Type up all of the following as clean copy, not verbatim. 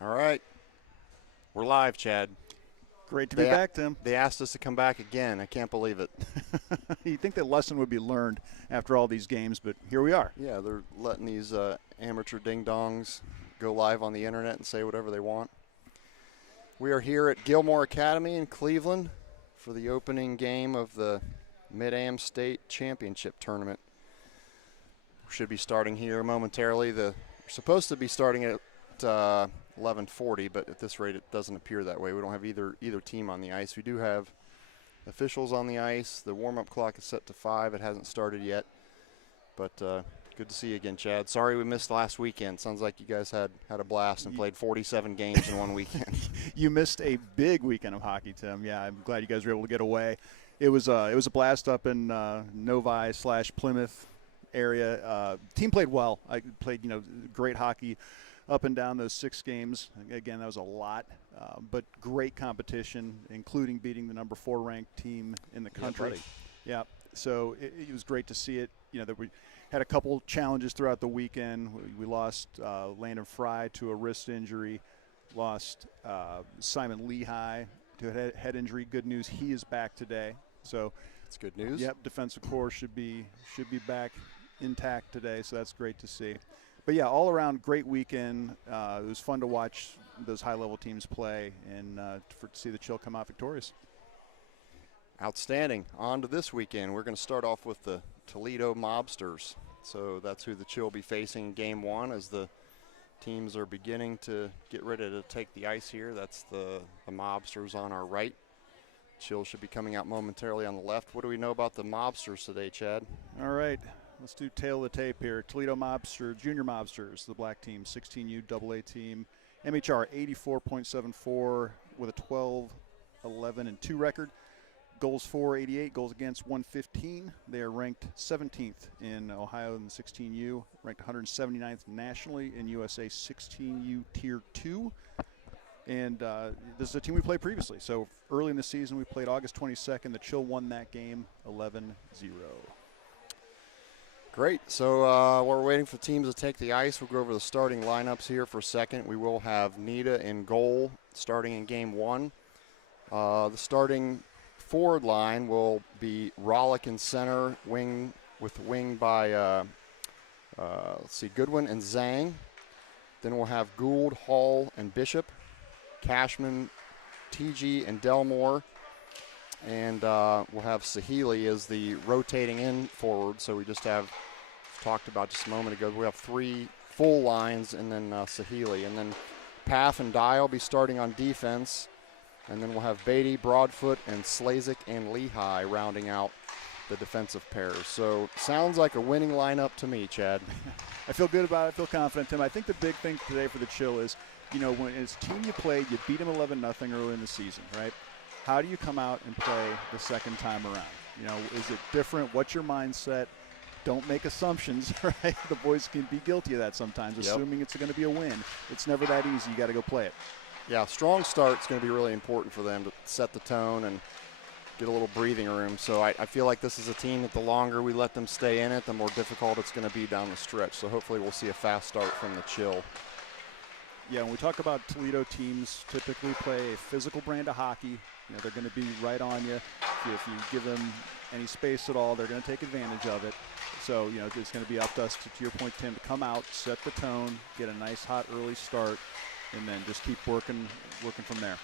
All right. We're live, Chad. Great to be back, Tim. They asked us to come back again. I can't believe it. You'd think that lesson would be learned after all these games, but here we are. Yeah, they're letting these amateur ding-dongs go live on the internet and say whatever they want. We are here at Gilmore Academy in Cleveland for the opening game of the Mid-Am State Championship Tournament. We should be starting here momentarily. We're supposed to be starting at 11:40, but at this rate it doesn't appear that way. We don't have either team on the ice. We do have officials on the ice. The warm-up clock is set to 5. It hasn't started yet, but good to see you again, Chad. Sorry we missed last weekend. Sounds like you guys had a blast and played 47 games in one weekend. You missed a big weekend of hockey, Tim. Yeah, I'm glad you guys were able to get away. It was a blast up in Novi/Plymouth area. Team played well. I played great hockey up and down those 6 games. Again, that was a lot, but great competition, including beating the number 4 ranked team in the country. Yeah, so it was great to see it. That we had a couple challenges throughout the weekend. We lost Landon Fry to a wrist injury, lost Simon Lehigh to a head injury. Good news, he is back today. So it's good news. Yep, defensive core should be back intact today, so that's great to see. But yeah, all around great weekend. It was fun to watch those high-level teams play and to see the Chill come out victorious. Outstanding. On to this weekend. We're going to start off with the Toledo Mobsters. So that's who the Chill will be facing in Game 1 as the teams are beginning to get ready to take the ice here. That's the Mobsters on our right. Chill should be coming out momentarily on the left. What do we know about the Mobsters today, Chad? All right. Let's do tail of the tape here. Toledo Mobsters, Junior Mobsters, the black team, 16U AA team. MHR 84.74 with a 12-11-2 record. Goals for 88, goals against 115. They are ranked 17th in Ohio in the 16U, ranked 179th nationally in USA 16U Tier 2. And this is a team we played previously. So early in the season, we played August 22nd. The Chill won that game 11-0. Great. So while we're waiting for teams to take the ice, we'll go over the starting lineups here for a second. We will have Nita in goal starting in Game 1. The starting forward line will be Rollick in center, wing by Goodwin and Zhang. Then we'll have Gould, Hall, and Bishop, Cashman, TG, and Delmore. And we'll have Sahili as the rotating in forward. So we just have talked about just a moment ago. We have 3 full lines and then Sahili. And then Paff and Dye will be starting on defense. And then we'll have Beatty, Broadfoot, and Slazik and Lehigh rounding out the defensive pairs. So sounds like a winning lineup to me, Chad. I feel good about it. I feel confident, Tim. I think the big thing today for the Chill is, when it's a team you played, you beat them 11-0 early in the season, right? How do you come out and play the second time around? Is it different? What's your mindset? Don't make assumptions, right? The boys can be guilty of that sometimes, assuming it's going to be a win. It's never that easy. You got to go play it. Yeah, strong start's going to be really important for them to set the tone and get a little breathing room. So I feel like this is a team that the longer we let them stay in it, the more difficult it's going to be down the stretch. So hopefully we'll see a fast start from the Chill. Yeah, when we talk about Toledo teams, typically play a physical brand of hockey. They're going to be right on you. If you give them any space at all, they're going to take advantage of it. So, it's going to be up to us, to your point, Tim, to come out, set the tone, get a nice hot early start, and then just keep working from there.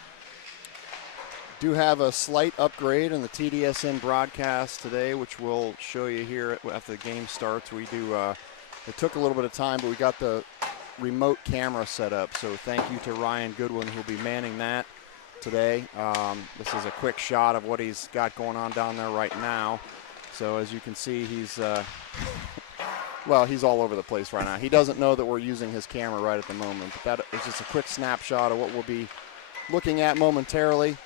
Do have a slight upgrade in the TDSN broadcast today, which we'll show you here after the game starts. We do. It took a little bit of time, but we got the remote camera set up. So thank you to Ryan Goodwin, who'll be manning that today. This is a quick shot of what he's got going on down there right now. So as you can see, he's well, he's all over the place right now. He doesn't know that we're using his camera right at the moment, but that is just a quick snapshot of what we'll be looking at momentarily.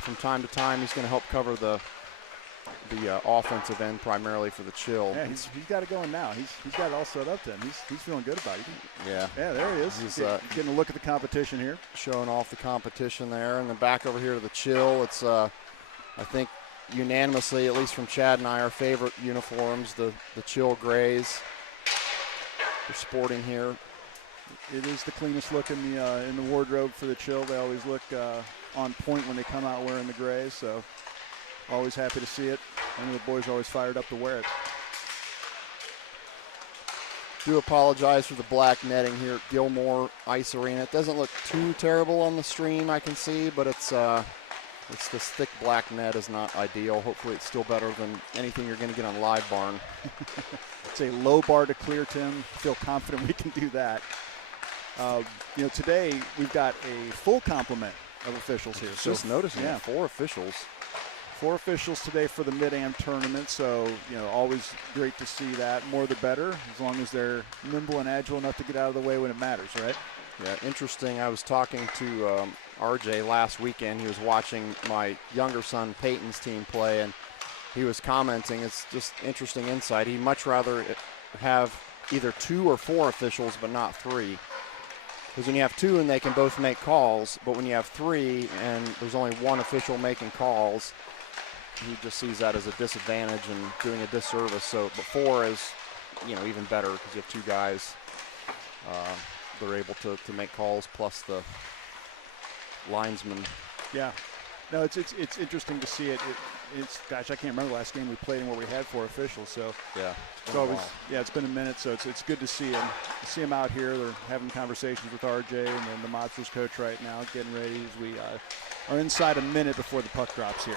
From time to time, he's going to help cover the offensive end primarily for the Chill. Yeah, he's got it going now. He's got it all set up then. He's feeling good about it. Yeah. Yeah, there he is. He's getting a look at the competition here. Showing off the competition there. And then back over here to the Chill. It's, I think, unanimously, at least from Chad and I, our favorite uniforms, the Chill Grays. They're sporting here. It is the cleanest look in the wardrobe for the Chill. They always look on point when they come out wearing the gray, so always happy to see it. I know the boys are always fired up to wear it. Do apologize for the black netting here at Gilmore Ice Arena. It doesn't look too terrible on the stream, I can see, but it's this thick black net is not ideal. Hopefully it's still better than anything you're going to get on Live Barn. It's a low bar to clear, Tim. Feel confident we can do that. Today we've got a full complement of officials here. Just noticing, 4 officials. 4 officials today for the Mid-Am tournament, so always great to see that. More the better, as long as they're nimble and agile enough to get out of the way when it matters, right? Yeah, interesting. I was talking to RJ last weekend. He was watching my younger son Peyton's team play, and he was commenting. It's just interesting insight. He'd much rather have either 2 or 4 officials, but not 3. Because when you have 2 and they can both make calls, but when you have 3 and there's only 1 official making calls, he just sees that as a disadvantage and doing a disservice. So, but 4 is, even better because you have 2 guys. They're able to make calls plus the linesman. Yeah. No, it's interesting to see it. Gosh, I can't remember the last game we played in where we had 4 officials. So yeah, it's been a minute. So it's good to see him out here. They're having conversations with RJ and then the Mobsters coach right now, getting ready as we are inside a minute before the puck drops here.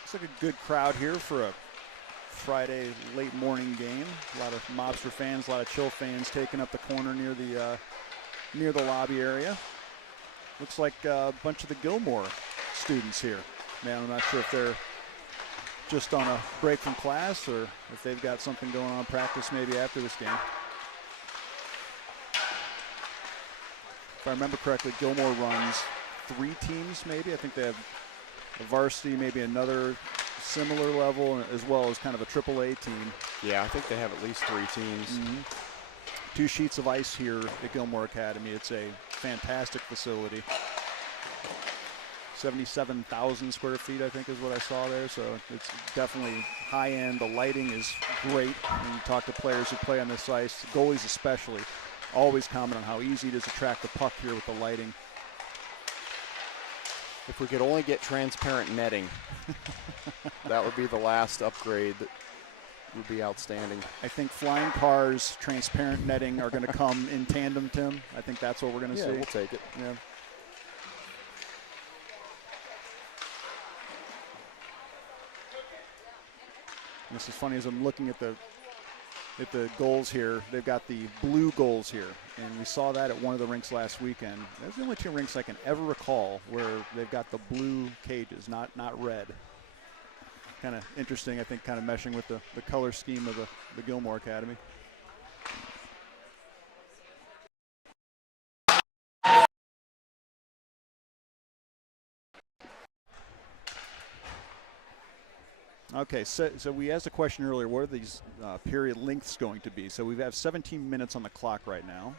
Looks like a good crowd here for a Friday late morning game. A lot of Mobster fans, a lot of Chill fans taking up the corner near the lobby area. Looks like a bunch of the Gilmore students here. Man, I'm not sure if they're just on a break from class or if they've got something going on practice maybe after this game. If I remember correctly, Gilmore runs 3 teams maybe. I think they have a varsity, maybe another similar level, as well as kind of a AAA team. Yeah, I think they have at least 3 teams. Mm-hmm. 2 sheets of ice here at Gilmore Academy. It's a fantastic facility. 77,000 square feet, I think, is what I saw there. So it's definitely high end. The lighting is great. When you talk to players who play on this ice, goalies especially, always comment on how easy it is to track the puck here with the lighting. If we could only get transparent netting, that would be the last upgrade that would be outstanding. I think flying cars, transparent netting are going to come in tandem, Tim. I think that's what we're going to see. Yeah, we'll take it. Yeah. This is funny as I'm looking at the goals here. They've got the blue goals here, and we saw that at one of the rinks last weekend. Those are the only 2 rinks I can ever recall where they've got the blue cages, not red. Kind of interesting, I think, kind of meshing with the color scheme of the Gilmore Academy. Okay, so we asked a question earlier, what are these period lengths going to be? So we have 17 minutes on the clock right now.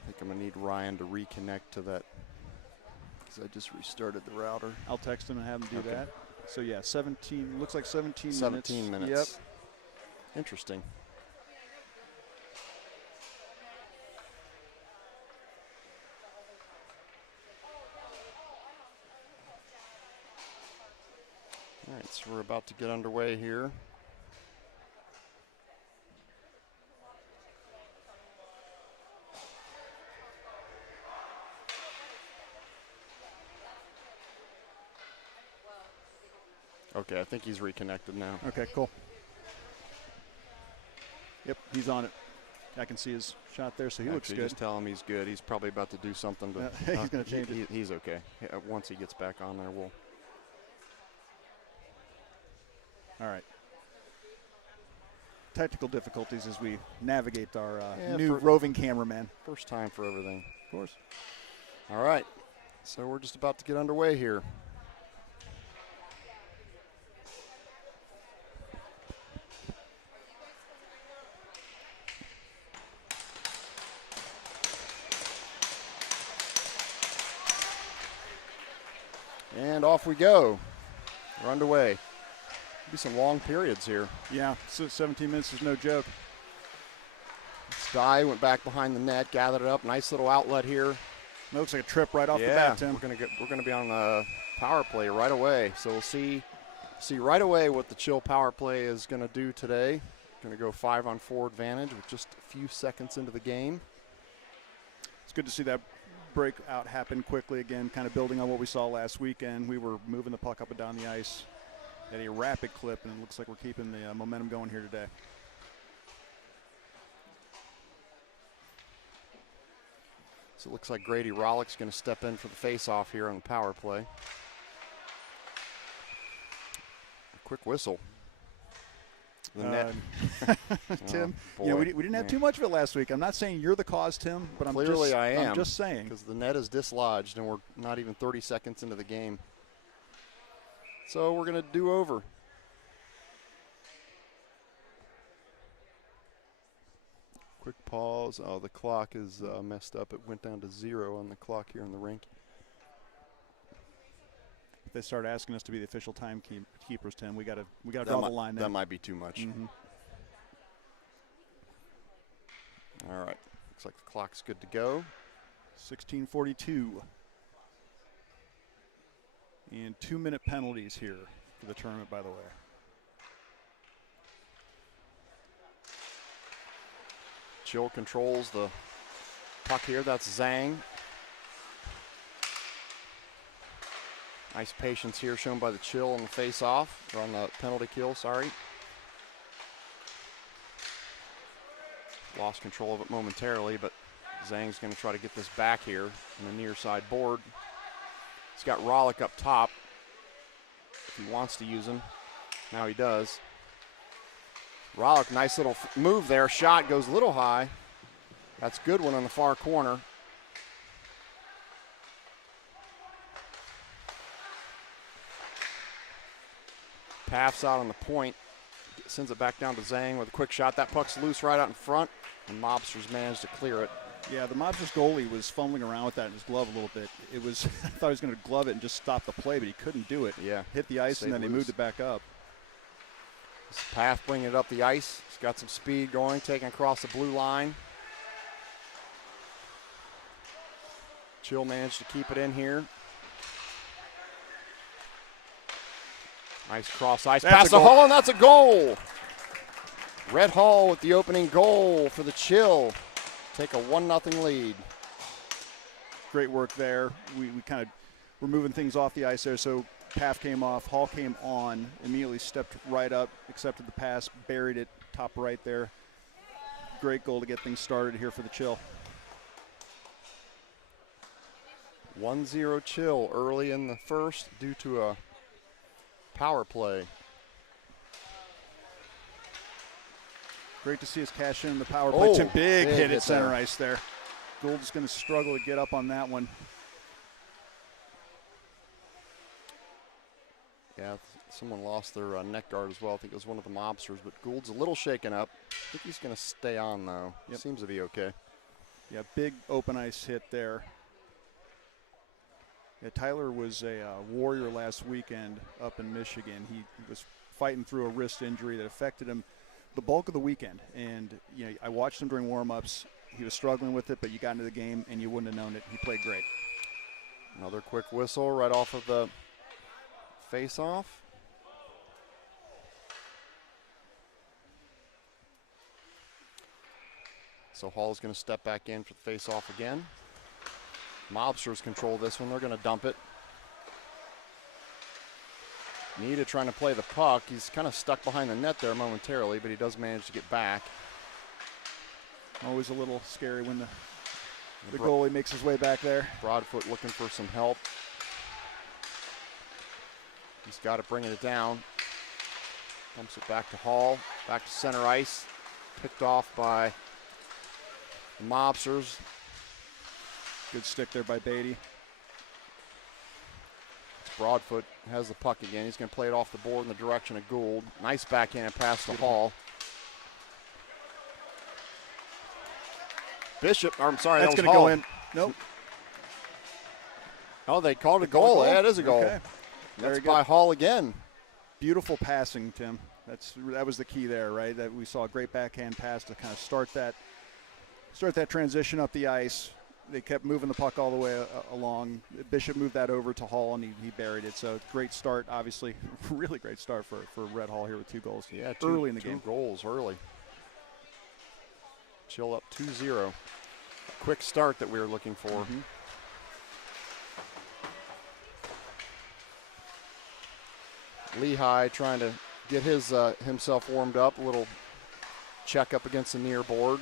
I think I'm going to need Ryan to reconnect to that because I just restarted the router. I'll text him and have him do that. So, yeah, 17, looks like 17 minutes. 17 minutes. Yep. Interesting. All right, so we're about to get underway here. Okay, I think he's reconnected now. Okay, cool. Yep, he's on it. I can see his shot there, so he looks good. Just tell him he's good. He's probably about to do something. To, he's going to change it. He's okay. Once he gets back on there, we'll. All right. Technical difficulties as we navigate our new roving cameraman. First time for everything. Of course. All right. So we're just about to get underway here. And off we go. We're underway. Be some long periods here. Yeah, so 17 minutes is no joke. Sty went back behind the net, gathered it up. Nice little outlet here. That looks like a trip right off the bat, Tim. We're gonna be on the power play right away. So we'll see right away what the Chill power play is gonna do today. Gonna go 5-on-4 advantage with just a few seconds into the game. It's good to see that breakout happen quickly again, kind of building on what we saw last weekend. We were moving the puck up and down the ice at a rapid clip, and it looks like we're keeping the momentum going here today. So it looks like Grady Rollick's going to step in for the face-off here on the power play. A quick whistle. The net. Tim, boy, we didn't have too much of it last week. I'm not saying you're the cause, Tim, but I'm just saying. Because the net is dislodged, and we're not even 30 seconds into the game. So we're going to do over. Quick pause. Oh, the clock is messed up. It went down to 0 on the clock here in the rink. If they start asking us to be the official timekeepers, Tim, we got to draw the line there. That might be too much. Mm-hmm. All right. Looks like the clock's good to go. 16:42. And 2-minute penalties here for the tournament, by the way. Chill controls the puck here. That's Zhang. Nice patience here shown by the Chill on the face-off, or on the penalty kill, sorry. Lost control of it momentarily, but Zhang's going to try to get this back here on the near side board. He's got Rollick up top if he wants to use him. Now he does. Rollick, nice little move there. Shot goes a little high. That's a good one on the far corner. Paths out on the point. Sends it back down to Zhang with a quick shot. That puck's loose right out in front, and Mobsters managed to clear it. Yeah, the Mobsters goalie was fumbling around with that in his glove a little bit. It was I thought he was going to glove it and just stop the play, but he couldn't do it. Yeah. Hit the ice, and then he moved it back up. Path bringing it up the ice. He's got some speed going, taking across the blue line. Chill managed to keep it in here. Nice cross ice pass to Hall, and that's a goal. Red Hall with the opening goal for the Chill. Take a 1-0 lead. Great work there. We kind of were moving things off the ice there, so Paff came off, Hall came on, immediately stepped right up, accepted the pass, buried it top right there. Great goal to get things started here for the Chill. 1-0 Chill early in the first due to a power play. Great to see us cash in the power play. It's a big hit at center there. ice there. Gould's going to struggle to get up on that one. Yeah, someone lost their neck guard as well. I think it was one of the Mobsters, but Gould's a little shaken up. I think he's going to stay on, though. Yep. Seems to be okay. Yeah, big open ice hit there. Yeah, Tyler was a warrior last weekend up in Michigan. He was fighting through a wrist injury that affected him the bulk of the weekend. And I watched him during warm-ups. He was struggling with it, but you got into the game and you wouldn't have known it. He played great. Another quick whistle right off of the face-off. So Hall's going to step back in for the face-off again. Mobsters control this one. They're going to dump it. Nita trying to play the puck. He's kind of stuck behind the net there momentarily, but he does manage to get back. Always a little scary when the goalie makes his way back there. Broadfoot looking for some help. He's got it, bringing it down. Dumps it back to Hall. Back to center ice. Picked off by the Mobsters. Good stick there by Beatty. Broadfoot has the puck again. He's going to play it off the board in the direction of Gould. Nice backhand pass to Hall. Bishop, I'm sorry, that's that going to Hall. go in. Nope. Oh, they called a goal. Yeah, it is a goal. Okay. That's by Hall again. Beautiful passing, Tim. That was the key there, right? That we saw a great backhand pass to kind of start that transition up the ice. They kept moving the puck all the way along. Bishop moved that over to Hall, and he buried it. So great start, obviously. Really great start for Red Hall here with 2 goals. Yeah, early in the game. 2 goals early. Chill up 2-0. Quick start that we were looking for. Mm-hmm. Lehigh trying to get himself warmed up. A little check up against the near board.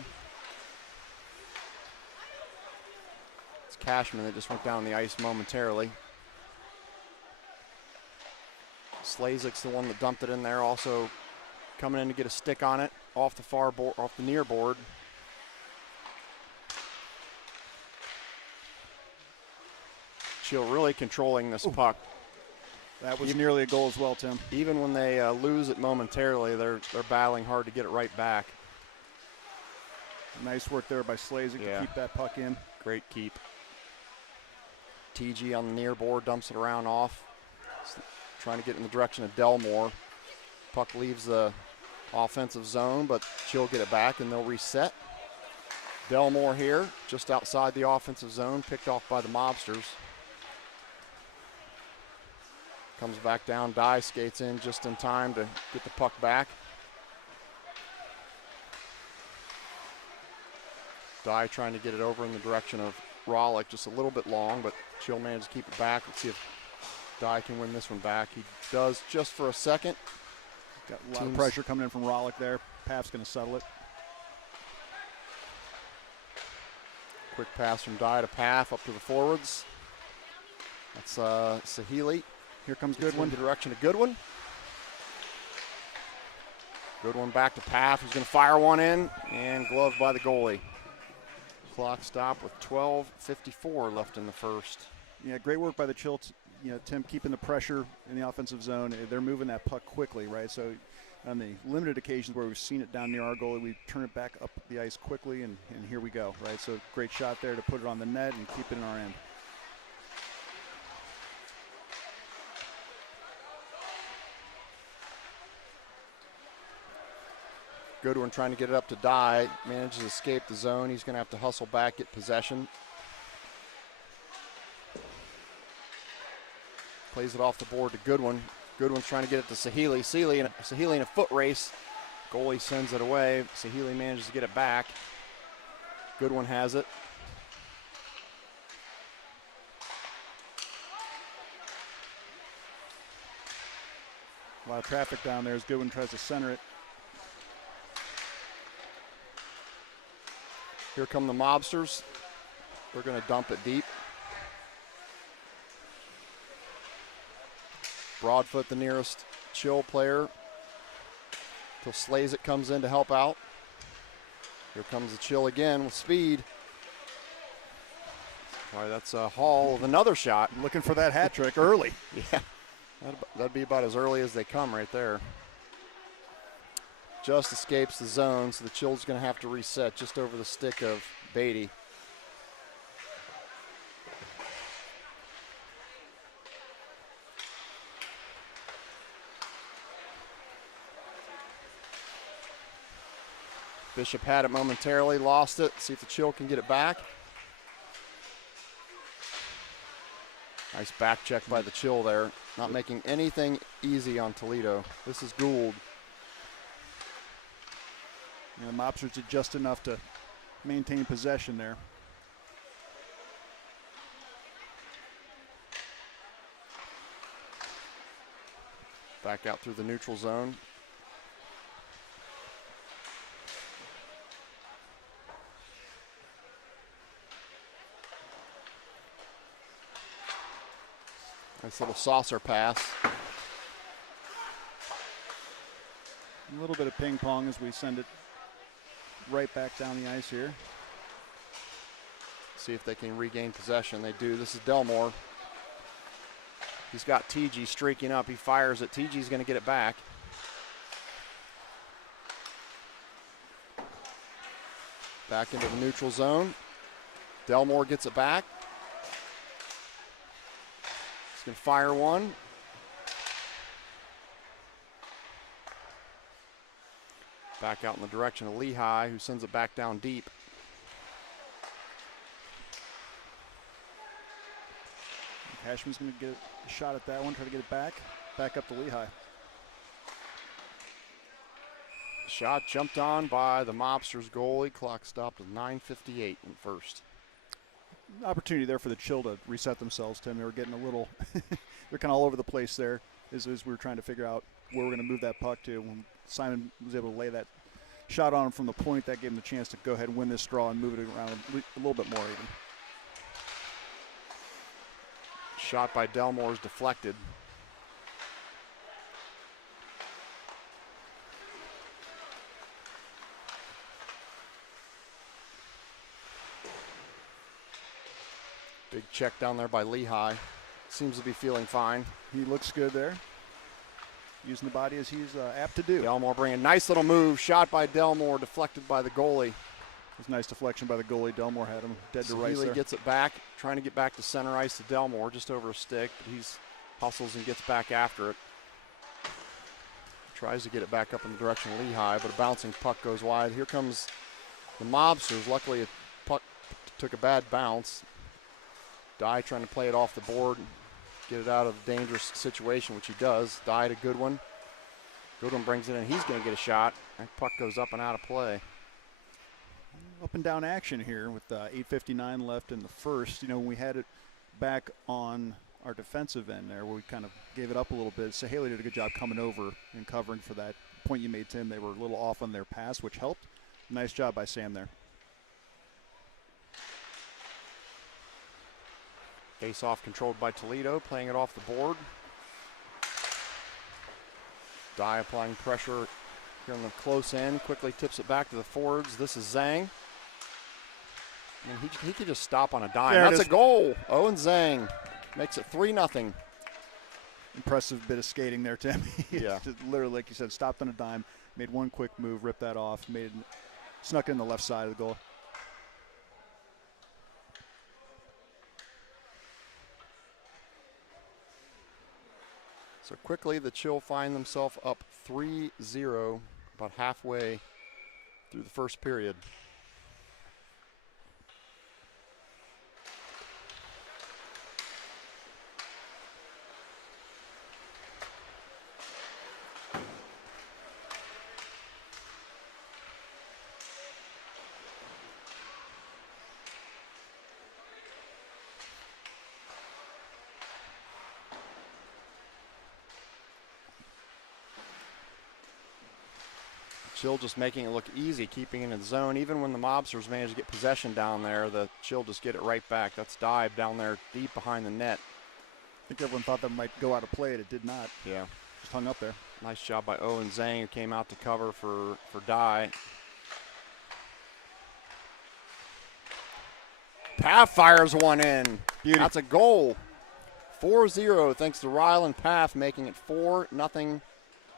It's Cashman that just went down the ice momentarily. Slazik's the one that dumped it in there. Also coming in to get a stick on it off the far board, off the near board. Chill really controlling this puck. That was nearly a goal as well, Tim. Even when they lose it momentarily, they're battling hard to get it right back. Nice work there by Slazik to keep that puck in. Great keep. TG on the near board dumps it around off. Trying to get in the direction of Delmore. Puck leaves the offensive zone, but she'll get it back and they'll reset. Delmore here, just outside the offensive zone, picked off by the Mobsters. Comes back down, Dye skates in just in time to get the puck back. Dye trying to get it over in the direction of Rollick, just a little bit long, but she'll manage to keep it back. Let's see if Dye can win this one back. He does just for a second. Got a lot of pressure coming in from Rollick there. Paff's going to settle it. Quick pass from Dye to Paff up to the forwards. That's Sahili. Here comes Goodwin. In the direction of Goodwin. Goodwin back to Paff, who's going to fire one in, and gloved by the goalie. Clock stop with 12:54 left in the first. Yeah, great work by the Chill. Tim, keeping the pressure in the offensive zone. They're moving that puck quickly, right? So on the limited occasions where we've seen it down near our goalie, we turn it back up the ice quickly, and here we go, right? So great shot there to put it on the net and keep it in our end. Goodwin trying to get it up to Dye, manages to escape the zone. He's going to have to hustle back, get possession. Plays it off the board to Goodwin. Goodwin's trying to get it to Sahili. Sahili in a foot race. Goalie sends it away. Sahili manages to get it back. Goodwin has it. A lot of traffic down there as Goodwin tries to center it. Here come the Mobsters. They're going to dump it deep. Broadfoot, the nearest Chill player. Till Slazik comes in to help out. Here comes the Chill again with speed. All right, that's a Hall with another shot. Looking for that hat trick early. Yeah, that'd be about as early as they come right there. Just escapes the zone, so the Chill's going to have to reset just over the stick of Beatty. Bishop had it momentarily, lost it. See if the Chill can get it back. Nice back check by the Chill there. Not making anything easy on Toledo. This is Gould. The Mobsters did just enough to maintain possession there. Back out through the neutral zone. Nice little saucer pass. A little bit of ping pong as we send it right back down the ice here. See if they can regain possession. They do. This is Delmore. He's got TG streaking up. He fires it. TG's going to get it back. Back into the neutral zone. Delmore gets it back. He's going to fire one. Back out in the direction of Lehigh, who sends it back down deep. Cashman's going to get a shot at that one, try to get it back up to Lehigh. Shot jumped on by the Mobsters goalie. Clock stopped with 9:58 in first. Opportunity there for the Chill to reset themselves, Tim. They were getting a little, they're kind of all over the place there as we were trying to figure out where we're going to move that puck to. When Simon was able to lay that shot on him from the point, that gave him the chance to go ahead and win this draw and move it around a little bit more even. Shot by Delmore is deflected. Big check down there by Lehigh. Seems to be feeling fine. He looks good there. Using the body as he's apt to do. Delmore bringing a nice little move. Shot by Delmore, deflected by the goalie. It was a nice deflection by the goalie. Delmore had him dead to rights Healy there. gets it back, trying to get back to center ice to Delmore, just over a stick, but he's hustles and gets back after it. Tries to get it back up in the direction of Lehigh, but a bouncing puck goes wide. Here comes the Mobsters. Luckily, a puck took a bad bounce. Dye trying to play it off the board, get it out of a dangerous situation, which he does. Dye to Goodwin. Goodwin brings it in. He's going to get a shot. That puck goes up and out of play. Up and down action here with 8:59 left in the first. You know, when we had it back on our defensive end there, where we kind of gave it up a little bit. Sahaley did a good job coming over and covering for that point you made, Tim. They were a little off on their pass, which helped. Nice job by Sam there. Face-off controlled by Toledo, playing it off the board. Dye applying pressure here on the close end, quickly tips it back to the forwards. This is Zhang. And he could just stop on a dime. There That's a goal. Owen Zhang makes it 3-0. Impressive bit of skating there, Tim. Yeah. Just literally, like you said, stopped on a dime, made one quick move, ripped that off, snuck in the left side of the goal. So quickly, the Chill find themselves up 3-0, about halfway through the first period. Chill just making it look easy, keeping it in the zone. Even when the Mobsters manage to get possession down there, the Chill just get it right back. That's dive down there deep behind the net. I think everyone thought that might go out of play. It did not. Yeah. Just hung up there. Nice job by Owen Zhang, who came out to cover for Dye. Path fires one in. Beauty. That's a goal. 4-0 thanks to Ryland Path, making it 4-0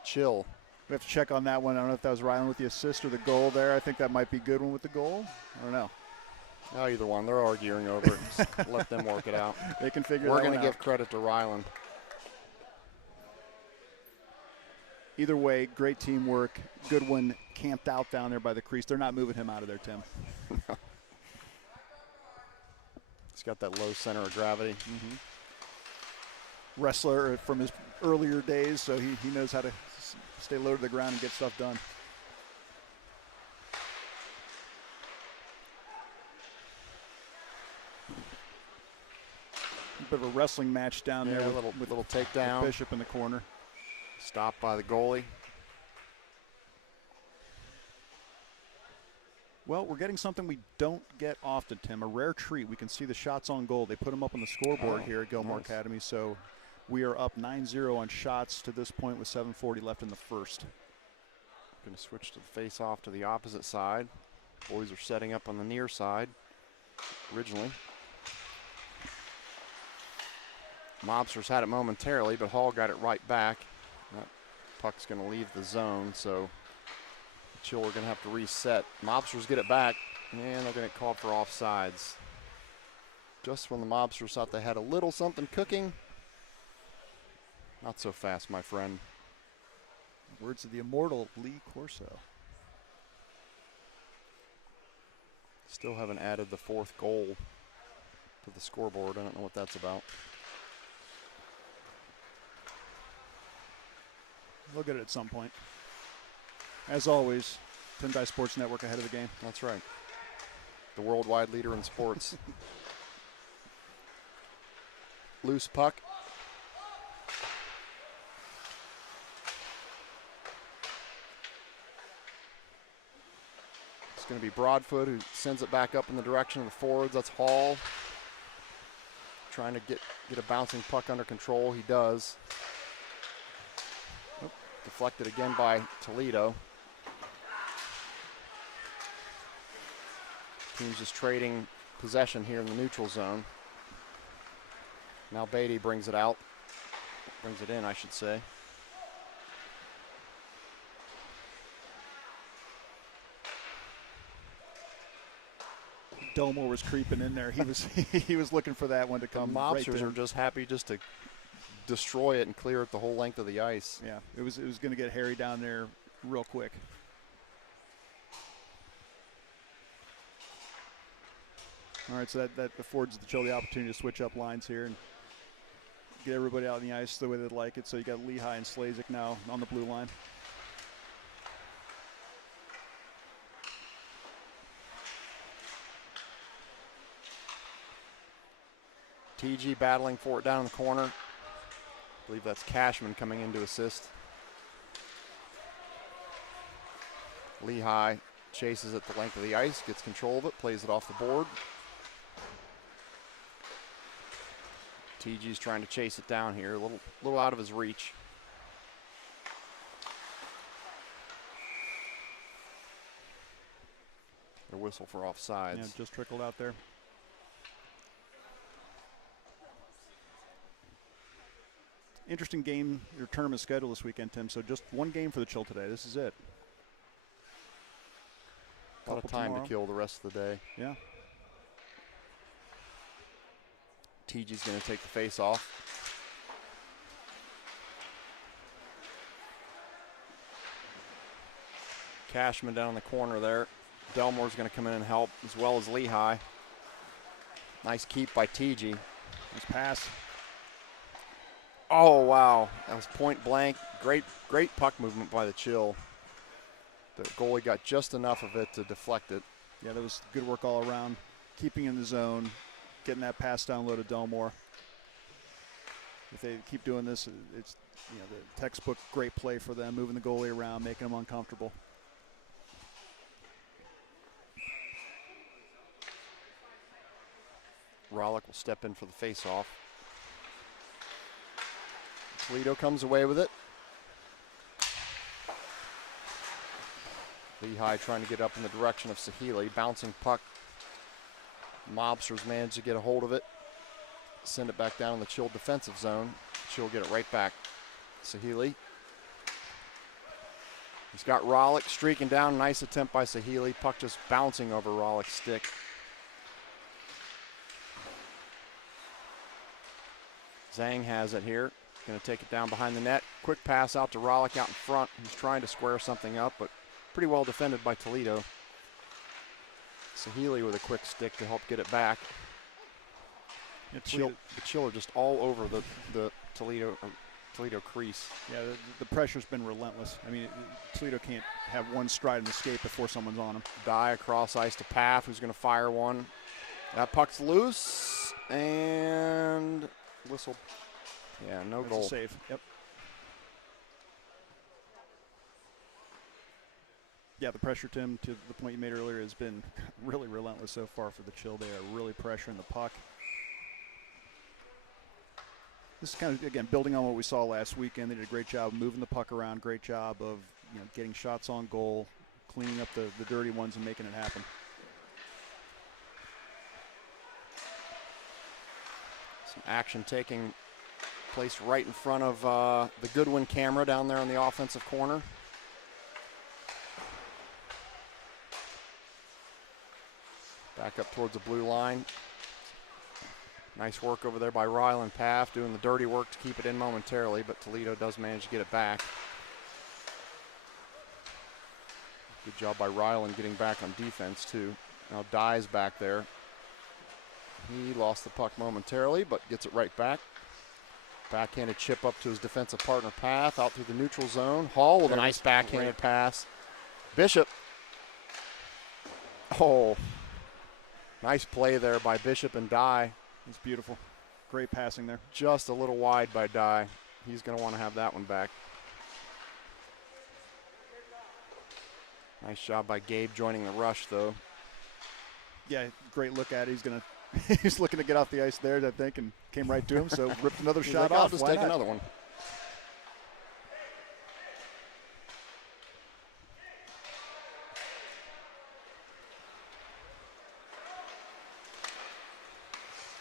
Chill. We have to check on that one. I don't know if that was Ryland with the assist or the goal there. I think that might be Goodwin with the goal. I don't know. Oh, either one. They're arguing over it. Just let them work it out. They can figure We're that going one to out. give credit to Ryland. Either way, great teamwork. Goodwin camped out down there by the crease. They're not moving him out of there, Tim. He's got that low center of gravity. Wrestler from his earlier days, so he knows how to stay low to the ground and get stuff done. A bit of a wrestling match down there with a little takedown. Bishop in the corner. Stopped by the goalie. Well, we're getting something we don't get often, Tim. A rare treat. We can see the shots on goal. They put them up on the scoreboard here at Gilmore Academy. So we are up 9-0 on shots to this point with 7:40 left in the first. Going to switch to the face-off to the opposite side. Boys are setting up on the near side originally. Mobsters had it momentarily, but Hall got it right back. That puck's going to leave the zone, so Chill are going to have to reset. Mobsters get it back, and they're going to get called for offsides. Just when the Mobsters thought they had a little something cooking, not so fast, my friend. Words of the immortal Lee Corso. Still haven't added the 4th goal to the scoreboard. I don't know what that's about. We'll get it at some point. As always, Tendai Sports Network ahead of the game. That's right. The worldwide leader in sports. Loose puck. It's going to be Broadfoot who sends it back up in the direction of the forwards. That's Hall. Trying to get a bouncing puck under control. He does. Oh, deflected again by Toledo. Teams just trading possession here in the neutral zone. Now Beatty brings it out. Brings it in, I should say. Delmore was creeping in there. He was looking for that one to come. The Mobsters are just happy just to destroy it and clear it the whole length of the ice. Yeah, it was going to get hairy down there real quick. All right, so that affords the Chill the opportunity to switch up lines here and get everybody out on the ice the way they'd like it. So you got Lehigh and Slazik now on the blue line. TG battling for it down in the corner. I believe that's Cashman coming in to assist. Lehigh chases it the length of the ice, gets control of it, plays it off the board. TG's trying to chase it down here, a little out of his reach. A whistle for offsides. Yeah, just trickled out there. Interesting game, your tournament schedule this weekend, Tim. So just one game for the Chill today. This is it. A lot of time to kill the rest of the day. Yeah. TG's going to take the face off. Cashman down in the corner there. Delmore's going to come in and help, as well as Lehigh. Nice keep by TG. Nice pass. Oh, wow. That was point blank. Great puck movement by the Chill. The goalie got just enough of it to deflect it. Yeah, that was good work all around. Keeping in the zone, getting that pass down low to Delmore. If they keep doing this, it's the textbook great play for them, moving the goalie around, making them uncomfortable. Rollick will step in for the face-off. Toledo comes away with it. Lehigh trying to get up in the direction of Sahili. Bouncing puck. Mobsters managed to get a hold of it. Send it back down in the Chill defensive zone. Chill get it right back. Sahili. He's got Rollick streaking down. Nice attempt by Sahili. Puck just bouncing over Rollick's stick. Zhang has it here. Going to take it down behind the net. Quick pass out to Rollick out in front. He's trying to square something up, but pretty well defended by Toledo. Sahili with a quick stick to help get it back. The Chill are just all over the Toledo crease. Yeah, the pressure's been relentless. I mean, Toledo can't have one stride and escape before someone's on them. Die across ice to Paff, who's going to fire one. That puck's loose, and whistle. Yeah, no goal. Save. Yep. Yeah, the pressure, Tim, to the point you made earlier, has been really relentless so far for the Chill. They are really pressuring the puck. This is kind of, again, building on what we saw last weekend. They did a great job moving the puck around, great job of getting shots on goal, cleaning up the dirty ones and making it happen. Some action taking place right in front of the Goodwin camera down there on the offensive corner. Back up towards the blue line. Nice work over there by Rylan Paff, doing the dirty work to keep it in momentarily, but Toledo does manage to get it back. Good job by Rylan getting back on defense, too. Now Dye's back there. He lost the puck momentarily, but gets it right back. Backhanded chip up to his defensive partner, Path, out through the neutral zone. Hall with a nice backhanded pass. Bishop. Oh, nice play there by Bishop and Dye. It's beautiful. Great passing there. Just a little wide by Dye. He's going to want to have that one back. Nice job by Gabe joining the rush, though. Yeah, great look at it. He's looking to get off the ice there, I think, and came right to him. So ripped another shot off. I'll just take another one.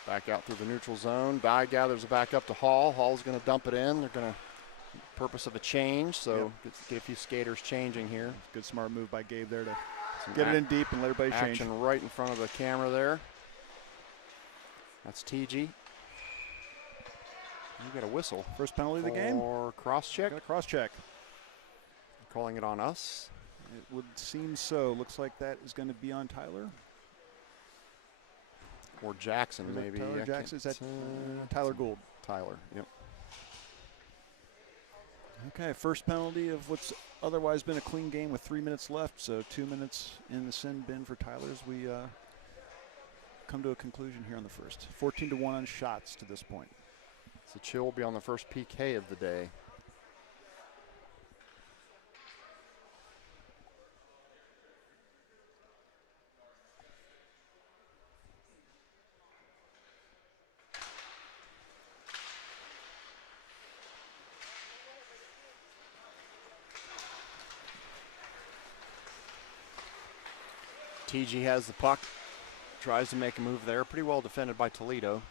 Back out through the neutral zone. Dye gathers it back up to Hall. Hall's going to dump it in. They're going to purpose of a change, so get a few skaters changing here. Good smart move by Gabe there to get it in deep and let everybody change. Action right in front of the camera there. That's TG. You got a whistle. First penalty of the game. Or cross check. Got a cross check. Calling it on us. It would seem so. Looks like that is going to be on Tyler. Or Jackson, maybe. Tyler Jackson. Is that Tyler Gould? Tyler, yep. Okay, first penalty of what's otherwise been a clean game with 3 minutes left. So 2 minutes in the sin bin for Tyler as we come to a conclusion here on the first. 14-1 on shots to this point. So Chill will be on the first PK of the day. TG has the puck, tries to make a move there. Pretty well defended by Toledo.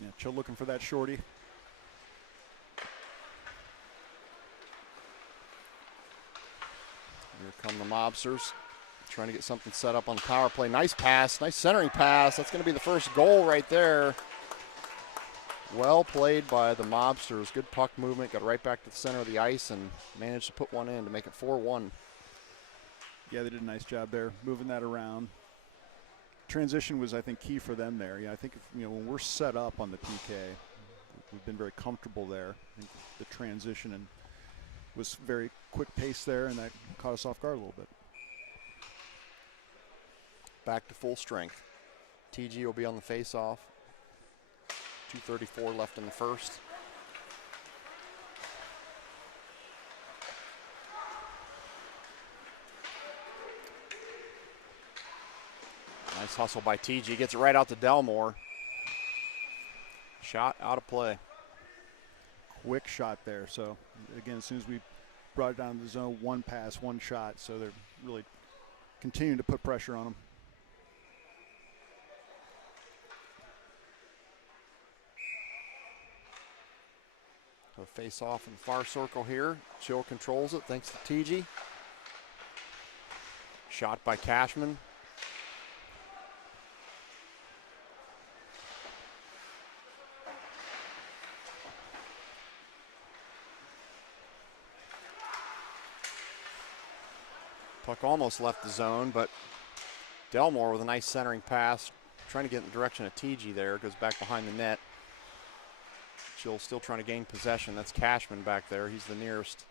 Yeah, Chill looking for that shorty. Here come the Mobsters, trying to get something set up on the power play. Nice pass, nice centering pass. That's going to be the first goal right there. Well played by the Mobsters. Good puck movement, got right back to the center of the ice and managed to put one in to make it 4-1. Yeah, they did a nice job there, moving that around. Transition was, I think, key for them there. Yeah, I think when we're set up on the PK, we've been very comfortable there. I think the transition and was very quick pace there, and that caught us off guard a little bit. Back to full strength. TG will be on the face-off. 2:34 left in the first. Nice hustle by TG. Gets it right out to Delmore. Shot out of play. Quick shot there. So, again, as soon as we brought it down to the zone, one pass, one shot. So they're really continuing to put pressure on them. So face off in the far circle here. Chill controls it thanks to TG. Shot by Cashman. Puck almost left the zone, but Delmore with a nice centering pass, trying to get in the direction of TG there, goes back behind the net. Chill still trying to gain possession. That's Cashman back there. He's the nearest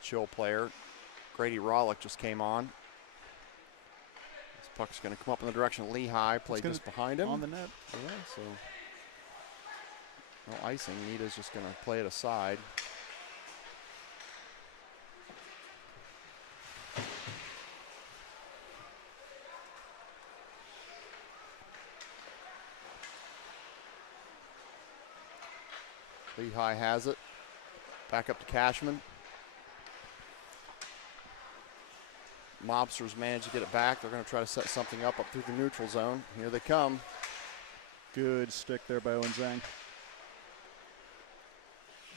Chill player. Grady Rollick just came on. This puck's going to come up in the direction of Lehigh. Played just behind him. On the net. Yeah, so no icing. Nita's just going to play it aside. Lehigh has it. Back up to Cashman. Mobsters manage to get it back. They're going to try to set something up through the neutral zone. Here they come. Good stick there by Owen Zhang.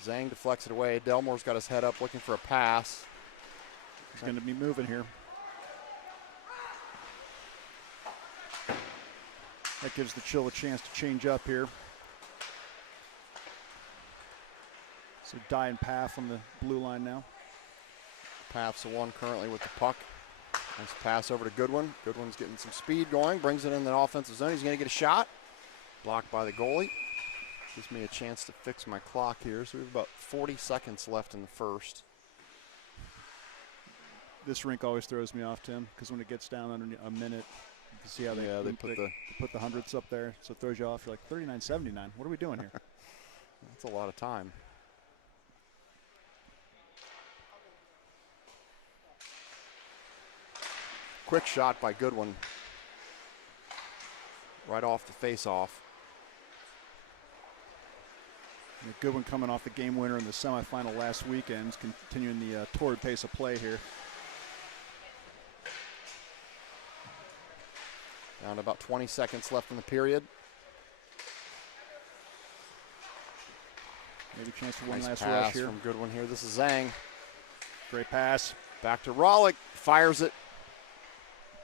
Zhang deflects it away. Delmore's got his head up looking for a pass. He's going to be moving here. That gives the Chill a chance to change up here. So Dye and Path on the blue line now. paths to one currently with the puck. Nice pass over to Goodwin. Goodwin's getting some speed going, brings it in the offensive zone. He's going to get a shot. Blocked by the goalie. Gives me a chance to fix my clock here. So we have about 40 seconds left in the first. This rink always throws me off, Tim, because when it gets down under a minute, you can see how they put the hundredths up there, so it throws you off. You're like 39.79. What are we doing here? That's a lot of time. Quick shot by Goodwin. Right off the face-off. Goodwin coming off the game winner in the semifinal last weekend, continuing the torrid pace of play here. Down to about 20 seconds left in the period. Maybe a chance for one nice last pass rush here. From Goodwin here. This is Zhang. Great pass. Back to Rollick. Fires it.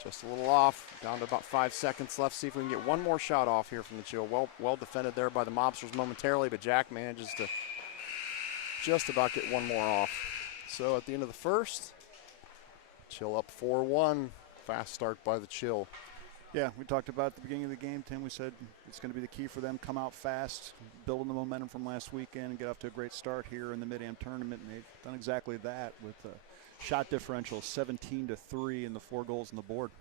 Just a little off. Down to about 5 seconds left. See if we can get one more shot off here from the Chill. Well defended there by the Mobsters momentarily, but Jack manages to just about get one more off. So at the end of the first, Chill up 4-1. Fast start by the Chill. Yeah, we talked about at the beginning of the game, Tim. We said it's going to be the key for them. Come out fast, build on the momentum from last weekend, and get off to a great start here in the Mid-Am tournament. And they've done exactly that with shot differential 17-3 and the 4 goals on the board.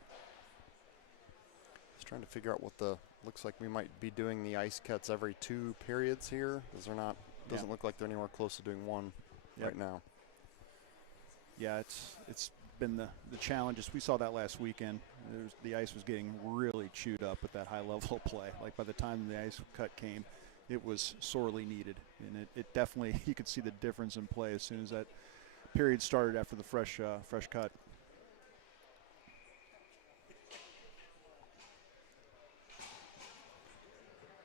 Just trying to figure out what the looks like. We might be doing the ice cuts every 2 periods here. Doesn't look like they're anywhere close to doing one right now. Yeah, it's been the challenges. We saw that last weekend. The ice was getting really chewed up with that high level of play. Like by the time the ice cut came, it was sorely needed, and it definitely, you could see the difference in play as soon as that period started after the fresh cut.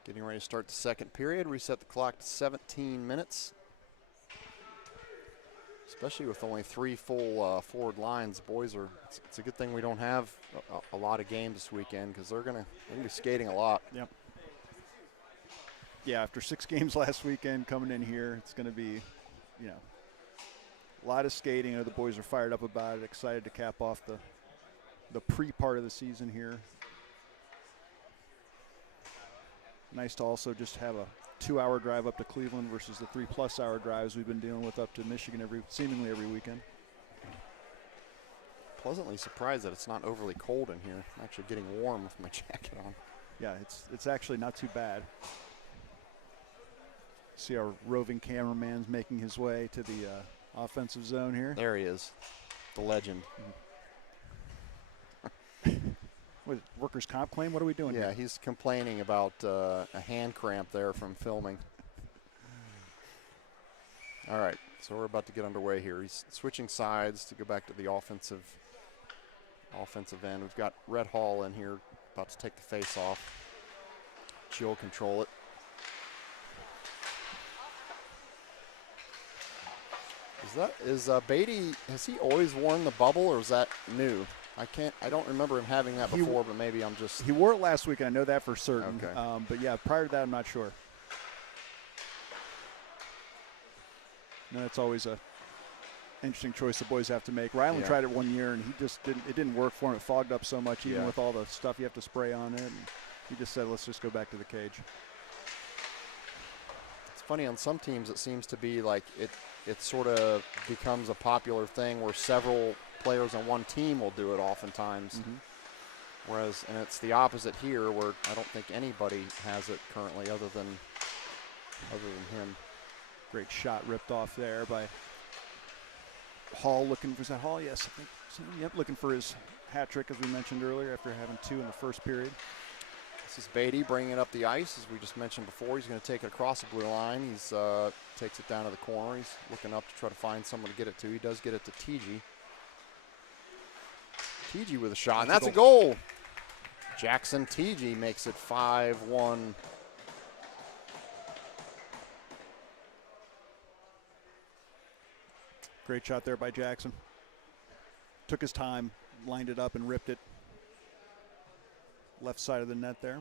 Getting ready to start the second period. Reset the clock to 17 minutes. Especially with only 3 full forward lines, boys it's a good thing we don't have a lot of games this weekend because they're gonna be skating a lot. Yep. Yeah, after 6 games last weekend coming in here, it's going to be, a lot of skating. The boys are fired up about it, excited to cap off the pre-part of the season here. Nice to also just have a 2-hour drive up to Cleveland versus the 3+ hour drives we've been dealing with up to Michigan seemingly every weekend. Pleasantly surprised that it's not overly cold in here. I'm actually getting warm with my jacket on. Yeah, it's actually not too bad. See our roving cameraman's making his way to the offensive zone here. There he is, the legend. What, workers' comp claim? What are we doing here? Yeah, he's complaining about a hand cramp there from filming. All right, so we're about to get underway here. He's switching sides to go back to the offensive end. We've got Red Hall in here about to take the face off. Chill control it. Is Beatty, has he always worn the bubble or is that new? I don't remember him having that before, but maybe I'm just. He wore it last week, and I know that for certain. Okay. But yeah, prior to that, I'm not sure. No, it's always a interesting choice the boys have to make. Ryland tried it one year, and it didn't work for him. It fogged up so much, even with all the stuff you have to spray on it. And he just said, let's just go back to the cage. It's funny, on some teams it seems to be like it sort of becomes a popular thing where several players on one team will do it oftentimes. Mm-hmm. And it's the opposite here where I don't think anybody has it currently other than him. Great shot ripped off there by Hall. Is that Hall? Yes, I think so. Yep, looking for his hat trick, as we mentioned earlier, after having 2 in the first period. This is Beatty bringing it up the ice, as we just mentioned before. He's going to take it across the blue line. He's takes it down to the corner. He's looking up to try to find someone to get it to. He does get it to TG. TG with a shot, and that's a goal. Jackson TG makes it 5-1. Great shot there by Jackson. Took his time, lined it up, and ripped it. Left side of the net there.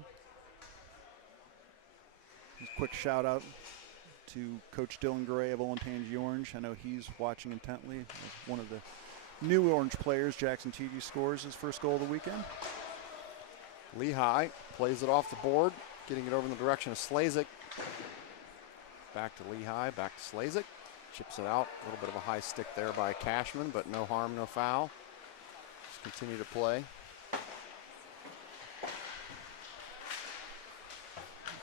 Quick shout out to Coach Dylan Gray of Olentangy Orange. I know he's watching intently. One of the new Orange players. Jackson TG scores his first goal of the weekend. Lehigh plays it off the board, getting it over in the direction of Slazik. Back to Lehigh, back to Slazik. Chips it out. A little bit of a high stick there by Cashman, but no harm, no foul. Just continue to play.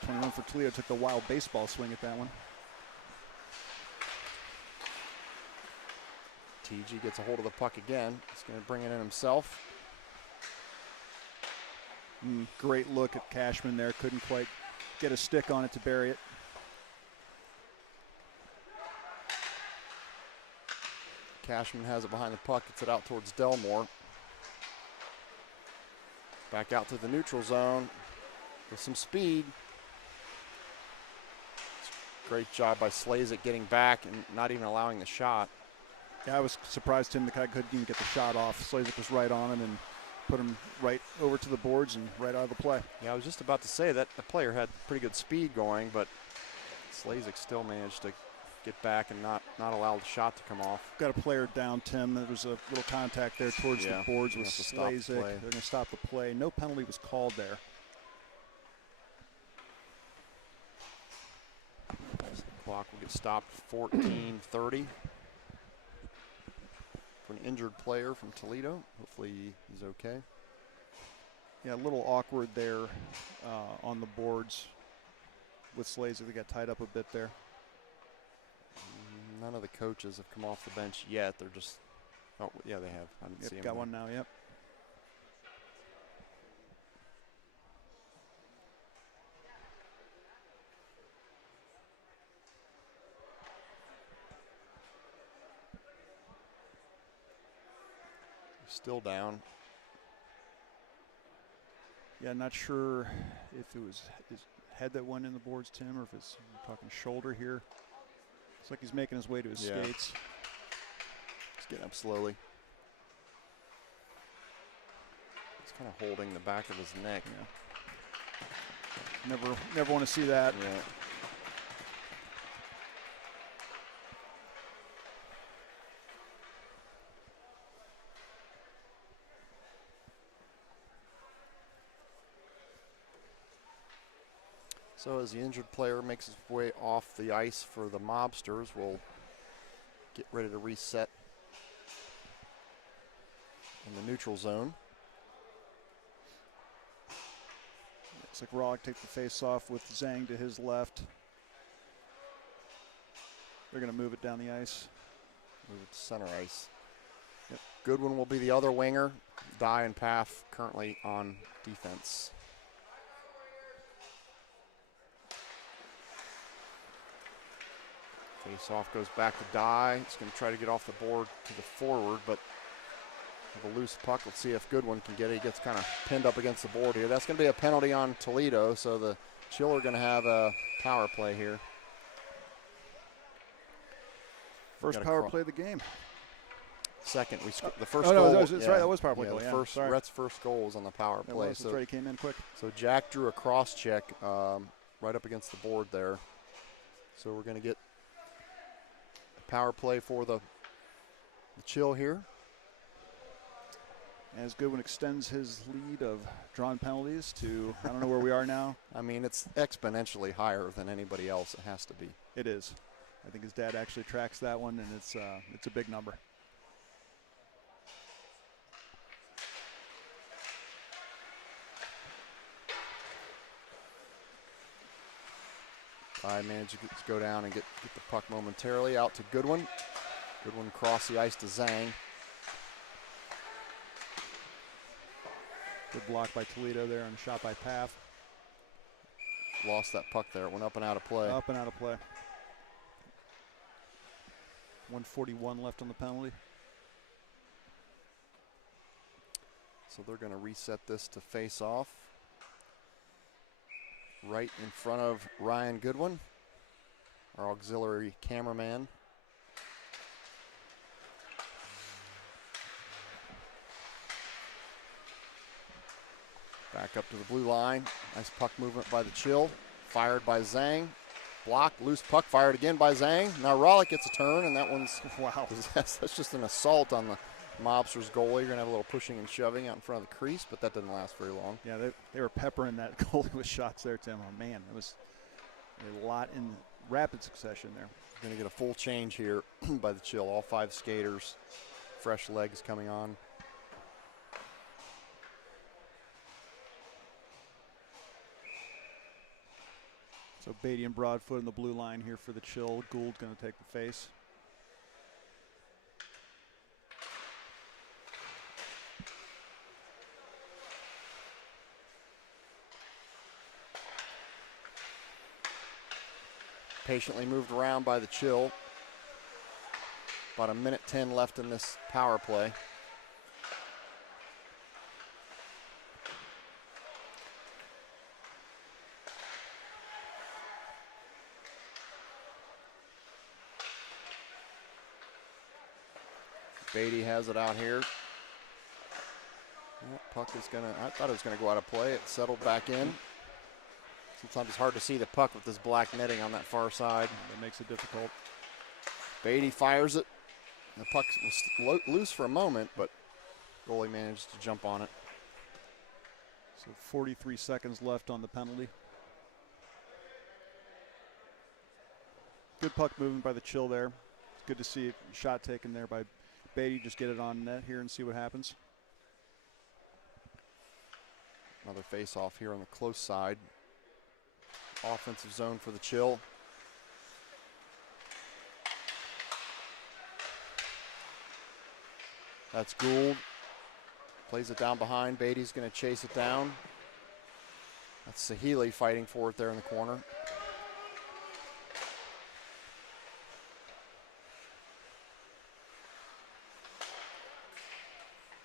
21 for Toledo took the wild baseball swing at that one. TG gets a hold of the puck again. He's going to bring it in himself. Great look at Cashman there. Couldn't quite get a stick on it to bury it. Cashman has it behind the puck. Gets it out towards Delmore. Back out to the neutral zone with some speed. Great job by Slazik getting back and not even allowing the shot. Yeah, I was surprised Tim the guy couldn't even get the shot off. Slazik was right on him and put him right over to the boards and right out of the play. Yeah, I was just about to say that the player had pretty good speed going, but Slazik still managed to get back and not allow the shot to come off. Got a player down, Tim. There was a little contact there towards the boards with Slazik. They're going to stop the play. No penalty was called there. Clock will get stopped 14:30 for an injured player from Toledo. Hopefully he's okay. Yeah, a little awkward there on the boards with Slazik. They got tied up a bit there. None of the coaches have come off the bench yet. They're just, oh yeah, they have. I didn't see them. Got one now, yep. Still down. Yeah, not sure if it was his head that went in the boards, Tim, or if it's, I'm talking shoulder here. Looks like he's making his way to his skates. He's getting up slowly. He's kind of holding the back of his neck. Yeah. Never want to see that. Yeah. So as the injured player makes his way off the ice for the Mobsters, we'll get ready to reset in the neutral zone. Looks like Rollick take the face off with Zhang to his left. They're going to move it down the ice. Move it to center ice. Yep. Goodwin will be the other winger. Dye and Paff currently on defense. Face-off goes back to Dye. It's going to try to get off the board to the forward, but with a loose puck, let's see if Goodwin can get it. He gets kind of pinned up against the board here. That's going to be a penalty on Toledo, so the Chill are going to have a power play here. First power play of the game. Second, the first goal. No, that's right. That was power play. Rhett's first goal was on the power play. That's right. He came in quick. So Jack drew a cross check right up against the board there. So we're going to get power play for the Chill here. As Goodwin extends his lead of drawn penalties to, I don't know where we are now. I mean, it's exponentially higher than anybody else. It has to be. It is. I think his dad actually tracks that one, and it's a big number. I managed to go down and get the puck momentarily out to Goodwin. Goodwin crossed the ice to Zhang. Good block by Toledo there and a shot by Paff. Lost that puck there. It went up and out of play. Up and out of play. 1:41 left on the penalty. So they're going to reset this to face off. Right in front of Ryan Goodwin, our auxiliary cameraman. Back up to the blue line. Nice puck movement by the Chill. Fired by Zhang. Blocked, loose puck, fired again by Zhang. Now Rollick gets a turn, and that one's, wow. That's just an assault on Mobsters goalie. You're going to have a little pushing and shoving out in front of the crease, but that didn't last very long. Yeah, they were peppering that goalie with shots there, Tim. Oh, man, it was a lot in rapid succession there. Going to get a full change here by the Chill. All 5 skaters, fresh legs coming on. So Beatty and Broadfoot in the blue line here for the Chill. Gould's going to take the face. Patiently moved around by the Chill. About 1:10 left in this power play. Beatty has it out here. Well, puck is gonna, I thought it was gonna go out of play. It settled back in. Sometimes it's hard to see the puck with this black netting on that far side. That makes it difficult. Beatty fires it. The puck was loose for a moment, but goalie managed to jump on it. So 43 seconds left on the penalty. Good puck movement by the Chill there. It's good to see a shot taken there by Beatty. Just get it on net here and see what happens. Another face-off here on the close side. Offensive zone for the Chill. That's Gould. Plays it down behind. Beatty's going to chase it down. That's Sahili fighting for it there in the corner.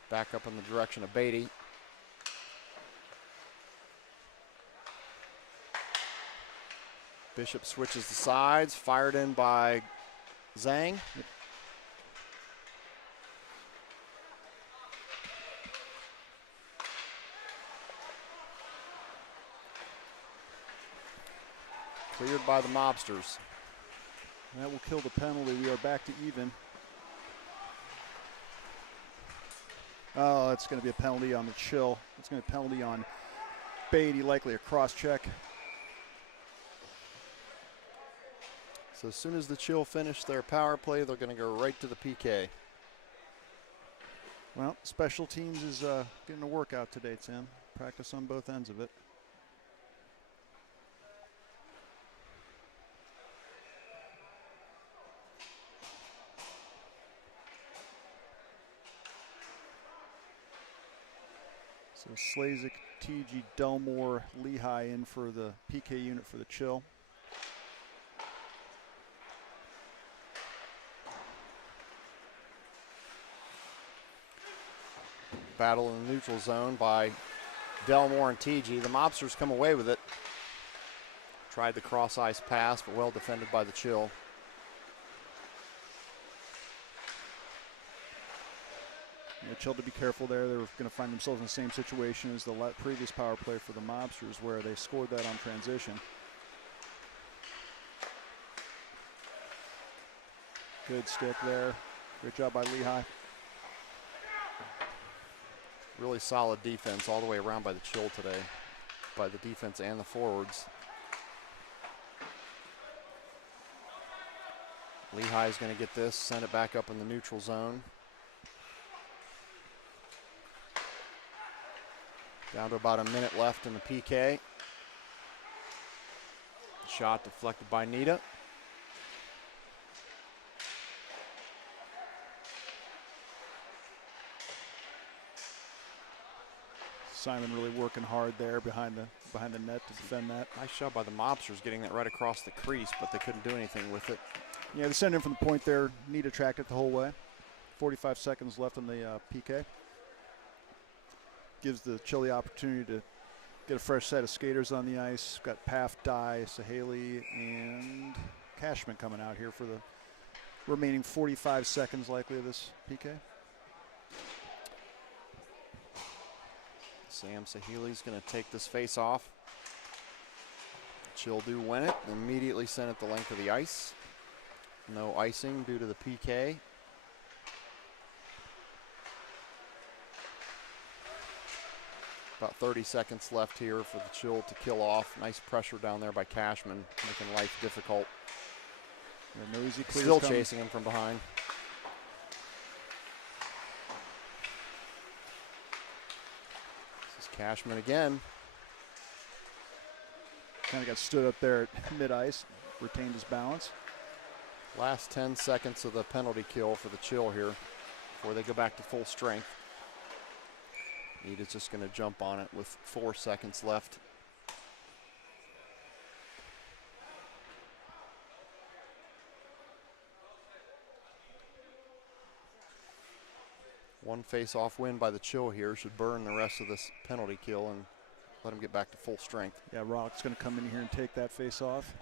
Back up in the direction of Beatty. Bishop switches the sides, fired in by Zhang. Cleared by the Mobsters. That will kill the penalty. We are back to even. Oh, that's going to be a penalty on the Chill. It's going to be a penalty on Beatty, likely a cross check. So as soon as the Chill finish their power play, they're going to go right to the PK. Well, special teams is getting a workout today, Tim. Practice on both ends of it. So Slazik, TG, Delmore, Lehigh in for the PK unit for the Chill. Battle in the neutral zone by Delmore and TG. The Mobsters come away with it. Tried the cross ice pass, but well defended by the Chill. The Chill to be careful there. They were going to find themselves in the same situation as the previous power play for the Mobsters, where they scored that on transition. Good stick there. Great job by Lehigh. Really solid defense all the way around by the Chill today, by the defense and the forwards. Lehigh is going to get this, send it back up in the neutral zone. Down to about a minute left in the PK. Shot deflected by Nita. Simon really working hard there behind the net to defend that. Nice shot by the Mobsters getting that right across the crease, but they couldn't do anything with it. Yeah, they sent in from the point there. Nita tracked it the whole way. 45 seconds left on the PK. Gives the Chill the opportunity to get a fresh set of skaters on the ice. Got Paff, Dye, Saheli, and Cashman coming out here for the remaining 45 seconds likely of this PK. Sam Sahili's going to take this face off. Chill do win it. Immediately send it the length of the ice. No icing due to the PK. About 30 seconds left here for the Chill to kill off. Nice pressure down there by Cashman, making life difficult. Yeah, no easy clears Still coming. chasing him from behind. This is Cashman again. Kind of got stood up there at mid-ice, retained his balance. Last 10 seconds of the penalty kill for the Chill here before they go back to full strength. Nida's just going to jump on it with 4 seconds left. One face-off win by the Chill here should burn the rest of this penalty kill and let them get back to full strength. Yeah, Rock's going to come in here and take that face off.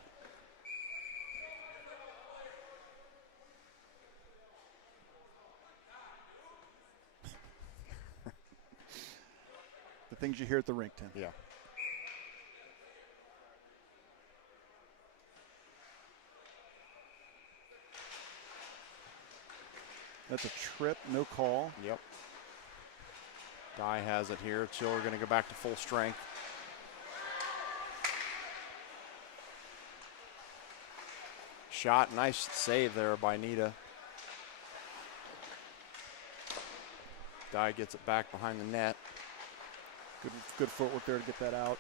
The things you hear at the rink, Tim. Yeah. That's a trip, no call. Yep. Dye has it here. Chill are going to go back to full strength. Shot, nice save there by Nita. Dye gets it back behind the net. Good footwork there to get that out.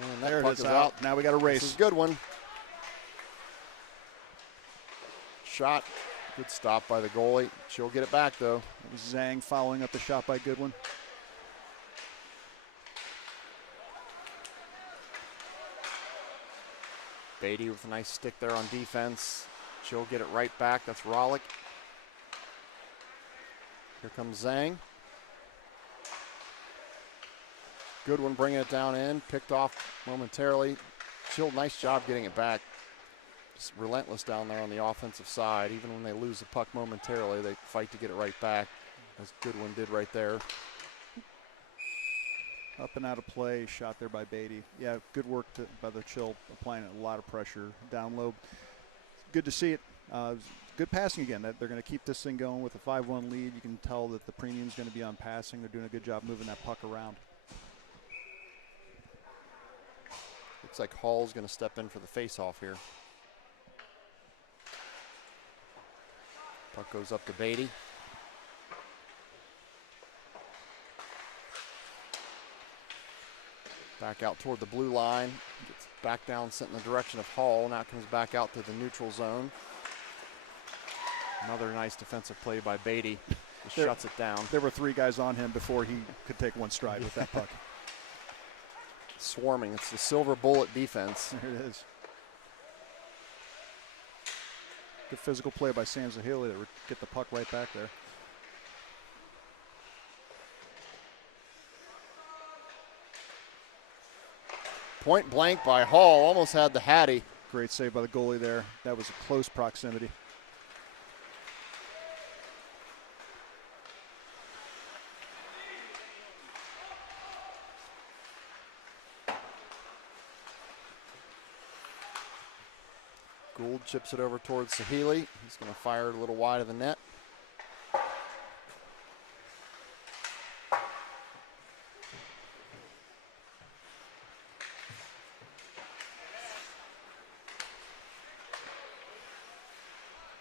And that There it puck is is out. Now we got a race. This is a good one. Shot. Good stop by the goalie. She'll get it back, though. It was Zhang following up the shot by Goodwin. Beatty with a nice stick there on defense. She'll get it right back. That's Rollick. Here comes Zhang. Good one bringing it down in. Picked off momentarily. Chill, nice job getting it back. Just relentless down there on the offensive side. Even when they lose the puck momentarily, they fight to get it right back, as Goodwin did right there. Up and out of play, shot there by Beatty. Yeah, good work by the Chill, applying a lot of pressure down low. Good to see it. Good passing again. They're going to keep this thing going with a 5-1 lead. You can tell that the premium's going to be on passing. They're doing a good job moving that puck around. Looks like Hall's going to step in for the face-off here. Puck goes up to Beatty. Back out toward the blue line. Gets back down, sent in the direction of Hall. Now comes back out to the neutral zone. Another nice defensive play by Beatty. Just shuts it down. There were 3 guys on him before he could take one stride with that puck. Swarming. It's the silver bullet defense. There it is. Good physical play by Sam Zahili to get the puck right back there. Point blank by Hall. Almost had the Hattie. Great save by the goalie there. That was a close proximity. Gould chips it over towards Sahili. He's going to fire it a little wide of the net.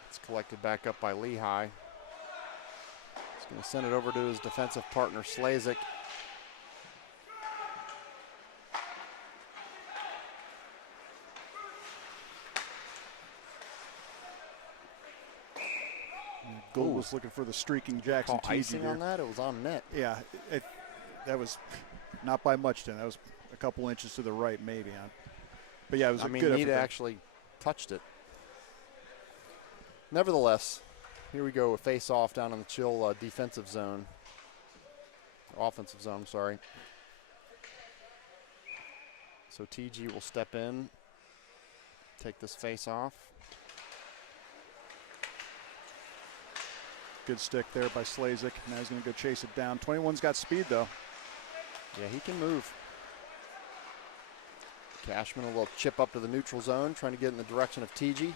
It's collected back up by Lehigh. He's going to send it over to his defensive partner, Slazik. Gould was looking for the streaking Jackson Call icing here. on that? It was on net. Yeah, that was not by much, Tim. That was a couple inches to the right, maybe. But yeah, it was a good effort. Nita actually touched it. Nevertheless, here we go, a face-off down in the Chill defensive zone. Offensive zone, I'm sorry. So TG will step in, take this face-off. Good stick there by Slazik. Now he's going to go chase it down. 21's got speed, though. Yeah, he can move. Cashman a little chip up to the neutral zone, trying to get in the direction of TG.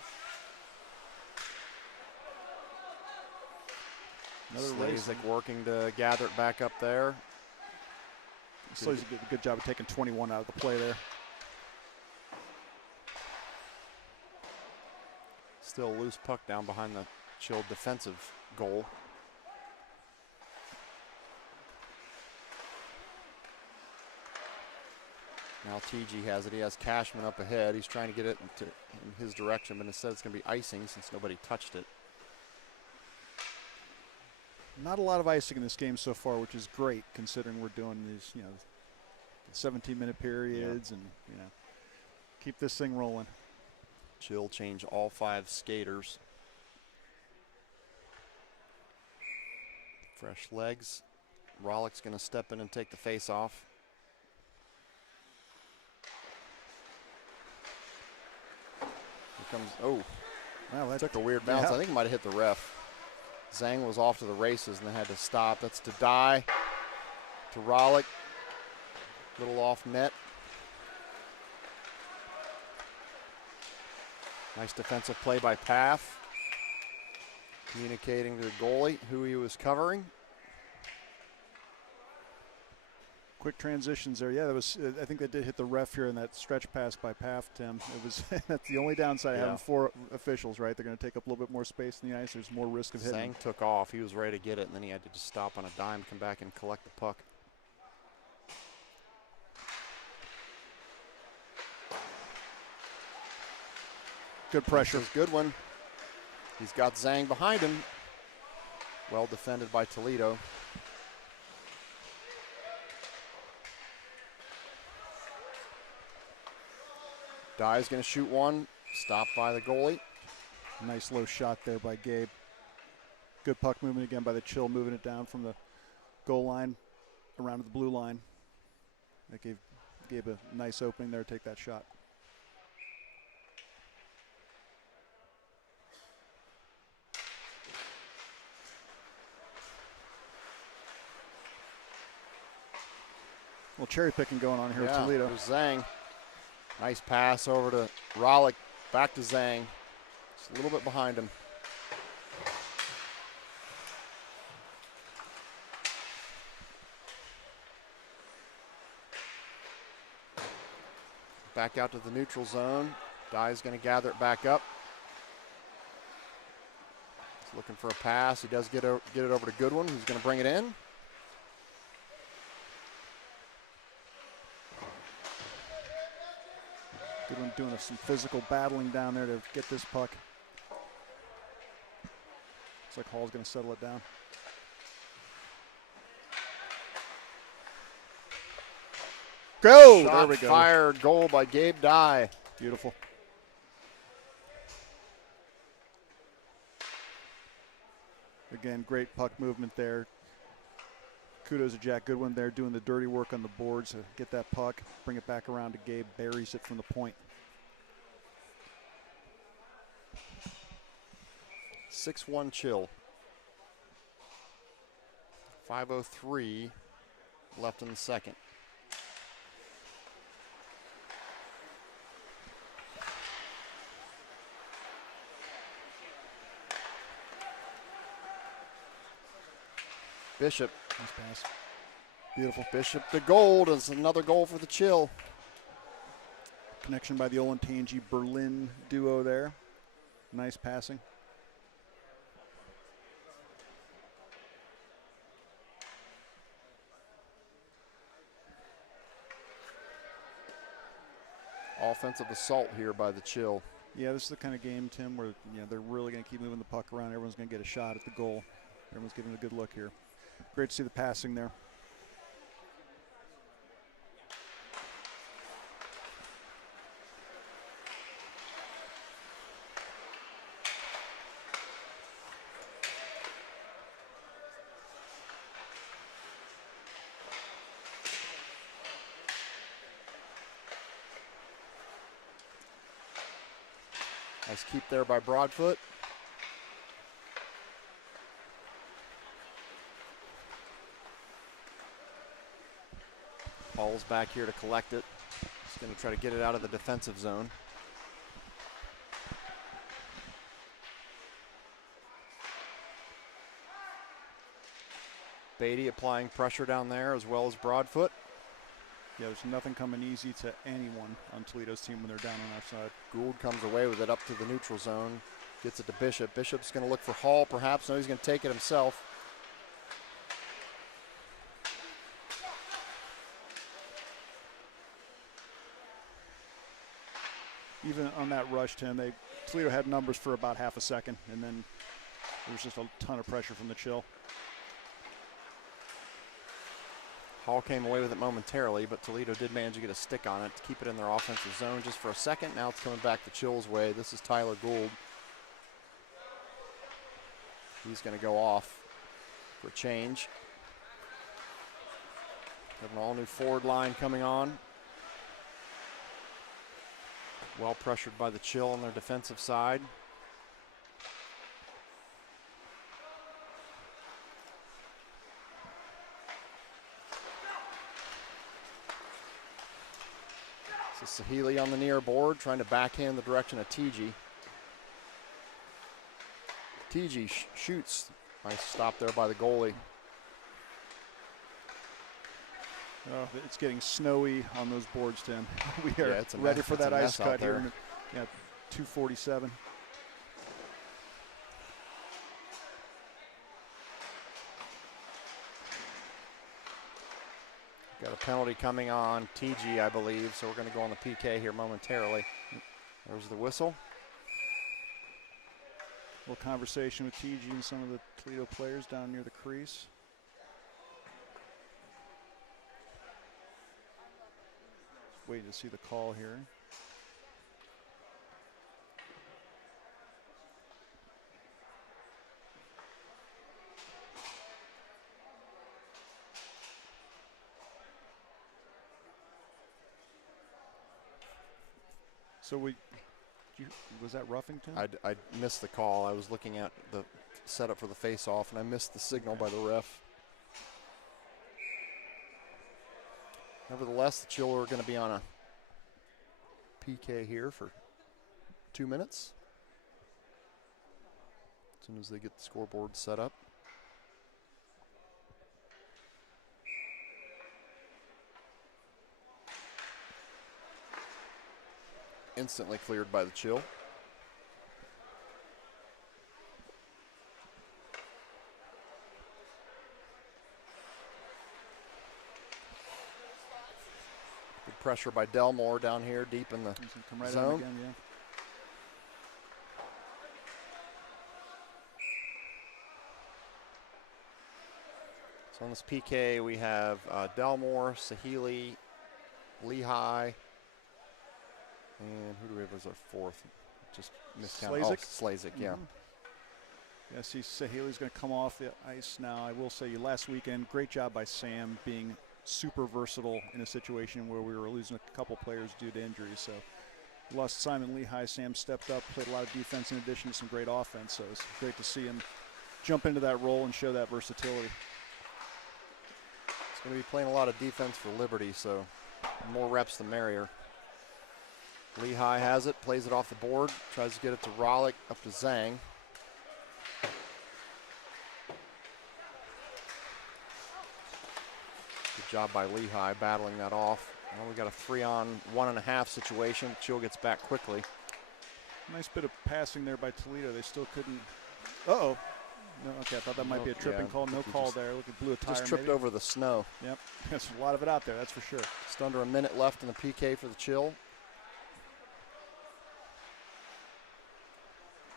Another race. Slazek working to gather it back up there. Slazek did a good job of taking 21 out of the play there. Still a loose puck down behind the Chill defensive goal. Now TG has it. He has Cashman up ahead. He's trying to get it in his direction, but instead it's going to be icing since nobody touched it. Not a lot of icing in this game so far, which is great considering we're doing these, 17-minute periods and, keep this thing rolling. Chill change all 5 skaters. Fresh legs. Rollick's going to step in and take the face off. Here comes, oh, wow, that took a weird bounce. Yeah. I think it might have hit the ref. Zhang was off to the races and then had to stop. That's to die to Rollick. Little off net. Nice defensive play by Paff. Communicating to the goalie who he was covering. Quick transitions there. Yeah, that was. I think that did hit the ref here in that stretch pass by Paff, Tim. It was. That's the only downside of having 4 officials, right? They're going to take up a little bit more space in the ice. There's more risk of hitting. Zhang took off. He was ready to get it, and then he had to just stop on a dime, come back and collect the puck. Good pressure. Good one. He's got Zhang behind him. Well defended by Toledo. Dye's going to shoot one. Stopped by the goalie. Nice low shot there by Gabe. Good puck movement again by the Chill, moving it down from the goal line around to the blue line. That gave Gabe a nice opening there to take that shot. Well, cherry picking going on here with Toledo. There's Zhang. Nice pass over to Rollick. Back to Zhang. Just a little bit behind him. Back out to the neutral zone. Dye's going to gather it back up. He's looking for a pass. He does get it over to Goodwin, who's going to bring it in. Goodwin doing some physical battling down there to get this puck. Looks like Hall's going to settle it down. Go! Shot There we go. Fired. Goal by Gabe Dye. Beautiful. Again, great puck movement there. Kudos to Jack Goodwin there doing the dirty work on the boards to get that puck, bring it back around to Gabe, buries it from the point. 6-1 Chill. 5:03 left in the second. Bishop. Nice pass. Beautiful. Bishop to goal. Is another goal for the Chill. Connection by the Olentangy Berlin duo there. Nice passing. Offensive assault here by the Chill. Yeah, this is the kind of game, Tim, where they're really going to keep moving the puck around. Everyone's going to get a shot at the goal. Everyone's getting a good look here. Great to see the passing there. Nice keep there by Broadfoot. Paul's back here to collect it. He's going to try to get it out of the defensive zone. Beatty applying pressure down there as well as Broadfoot. Yeah, there's nothing coming easy to anyone on Toledo's team when they're down on that side. Gould comes away with it up to the neutral zone. Gets it to Bishop. Bishop's going to look for Hall perhaps. No, he's going to take it himself. Even on that rush, Tim, Toledo had numbers for about half a second, and then there was just a ton of pressure from the chill. Hall came away with it momentarily, but Toledo did manage to get a stick on it to keep it in their offensive zone just for a second. Now it's coming back the Chill's way. This is Tyler Gould. He's going to go off for a change. Have an all-new forward line coming on. Well pressured by the Chill on their defensive side. This is Sahili on the near board, trying to backhand the direction of TG. TG shoots. Nice stop there by the goalie. Oh, it's getting snowy on those boards, Tim. We are it's ready for that ice cut here. Yeah, 2:47. Got a penalty coming on TG, I believe, so we're going to go on the PK here momentarily. There's the whistle. A little conversation with TG and some of the Toledo players down near the crease. Waiting to see the call here. So was that Ruffington? I missed the call. I was looking at the setup for the face-off, and I missed the signal by the ref. Nevertheless, the Chill are going to be on a PK here for 2 minutes. As soon as they get the scoreboard set up. Instantly cleared by the Chill. Good pressure by Delmore down here deep in the come right zone. Again, yeah. So on this PK we have Delmore, Sahili, Lehigh, and who do we have as our fourth? Just miscounted. Slazik, yeah. Yeah, see, Sahili's going to come off the ice now. I will say, last weekend, great job by Sam being super versatile in a situation where we were losing a couple players due to injuries. So, lost Simon Lehigh. Sam stepped up, played a lot of defense in addition to some great offense. So, it's great to see him jump into that role and show that versatility. He's going to be playing a lot of defense for Liberty, so more reps the merrier. Lehigh has it, plays it off the board, tries to get it to Rollick, up to Zhang. Good job by Lehigh battling that off. Now we got a 3-on-1.5 situation. Chill gets back quickly. Nice bit of passing there by Toledo. They still couldn't. Uh-oh. No, okay, I thought that might be a tripping call. No call there. Look at blew a tire. Just tripped over the snow. Yep, there's a lot of it out there, that's for sure. Just under a minute left in the PK for the Chill.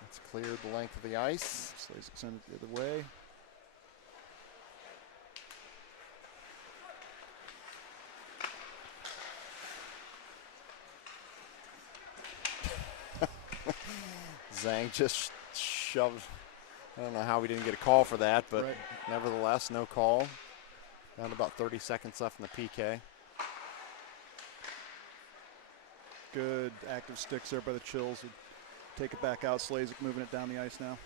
It's cleared the length of the ice. Slazik sent it the other way. Zhang just shoved. I don't know how we didn't get a call for that, but nevertheless, no call. Down to about 30 seconds left in the PK. Good active sticks there by the Chills. Take it back out. Slazik moving it down the ice now.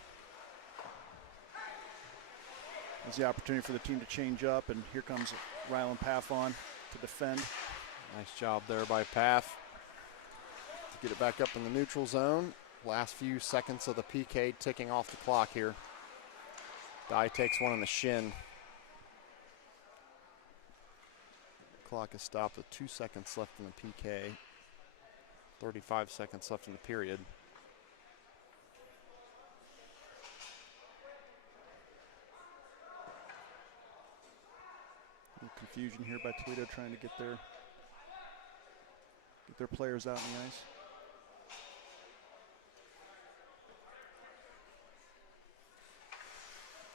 There's the opportunity for the team to change up, and here comes Rylan Paff on to defend. Nice job there by Paff to get it back up in the neutral zone. Last few seconds of the PK ticking off the clock here. Dye takes one in the shin. Clock is stopped with 2 seconds left in the PK. 35 seconds left in the period. Confusion here by Toledo trying to get their players out on the ice.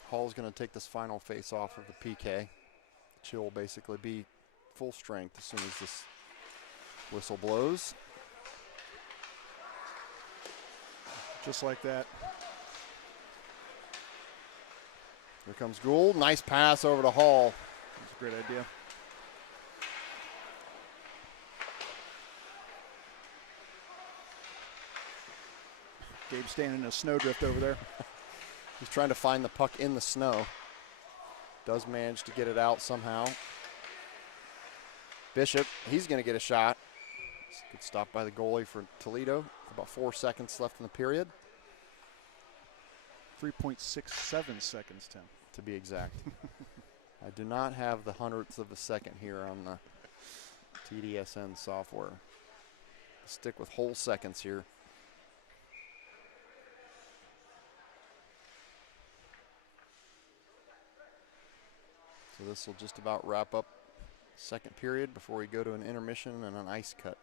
Hall's going to take this final face off of the PK. She'll basically be full strength as soon as this whistle blows. Just like that. Here comes Gould. Nice pass over to Hall. That's a great idea. Gabe standing in a snowdrift over there. He's trying to find the puck in the snow. Does manage to get it out somehow. Bishop, he's going to get a shot. Good stop by the goalie for Toledo. About 4 seconds left in the period. 3.67 seconds, Tim. To be exact. I do not have the hundredths of a second here on the TDSN software. Stick with whole seconds here. So this will just about wrap up second period before we go to an intermission and an ice cut.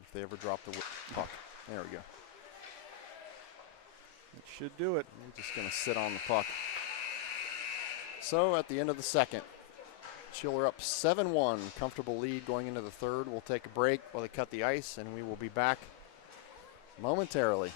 If they ever drop the puck. There we go. It should do it. We're just going to sit on the puck. So at the end of the second, Chiller up 7-1. Comfortable lead going into the third. We'll take a break while they cut the ice, and we will be back momentarily.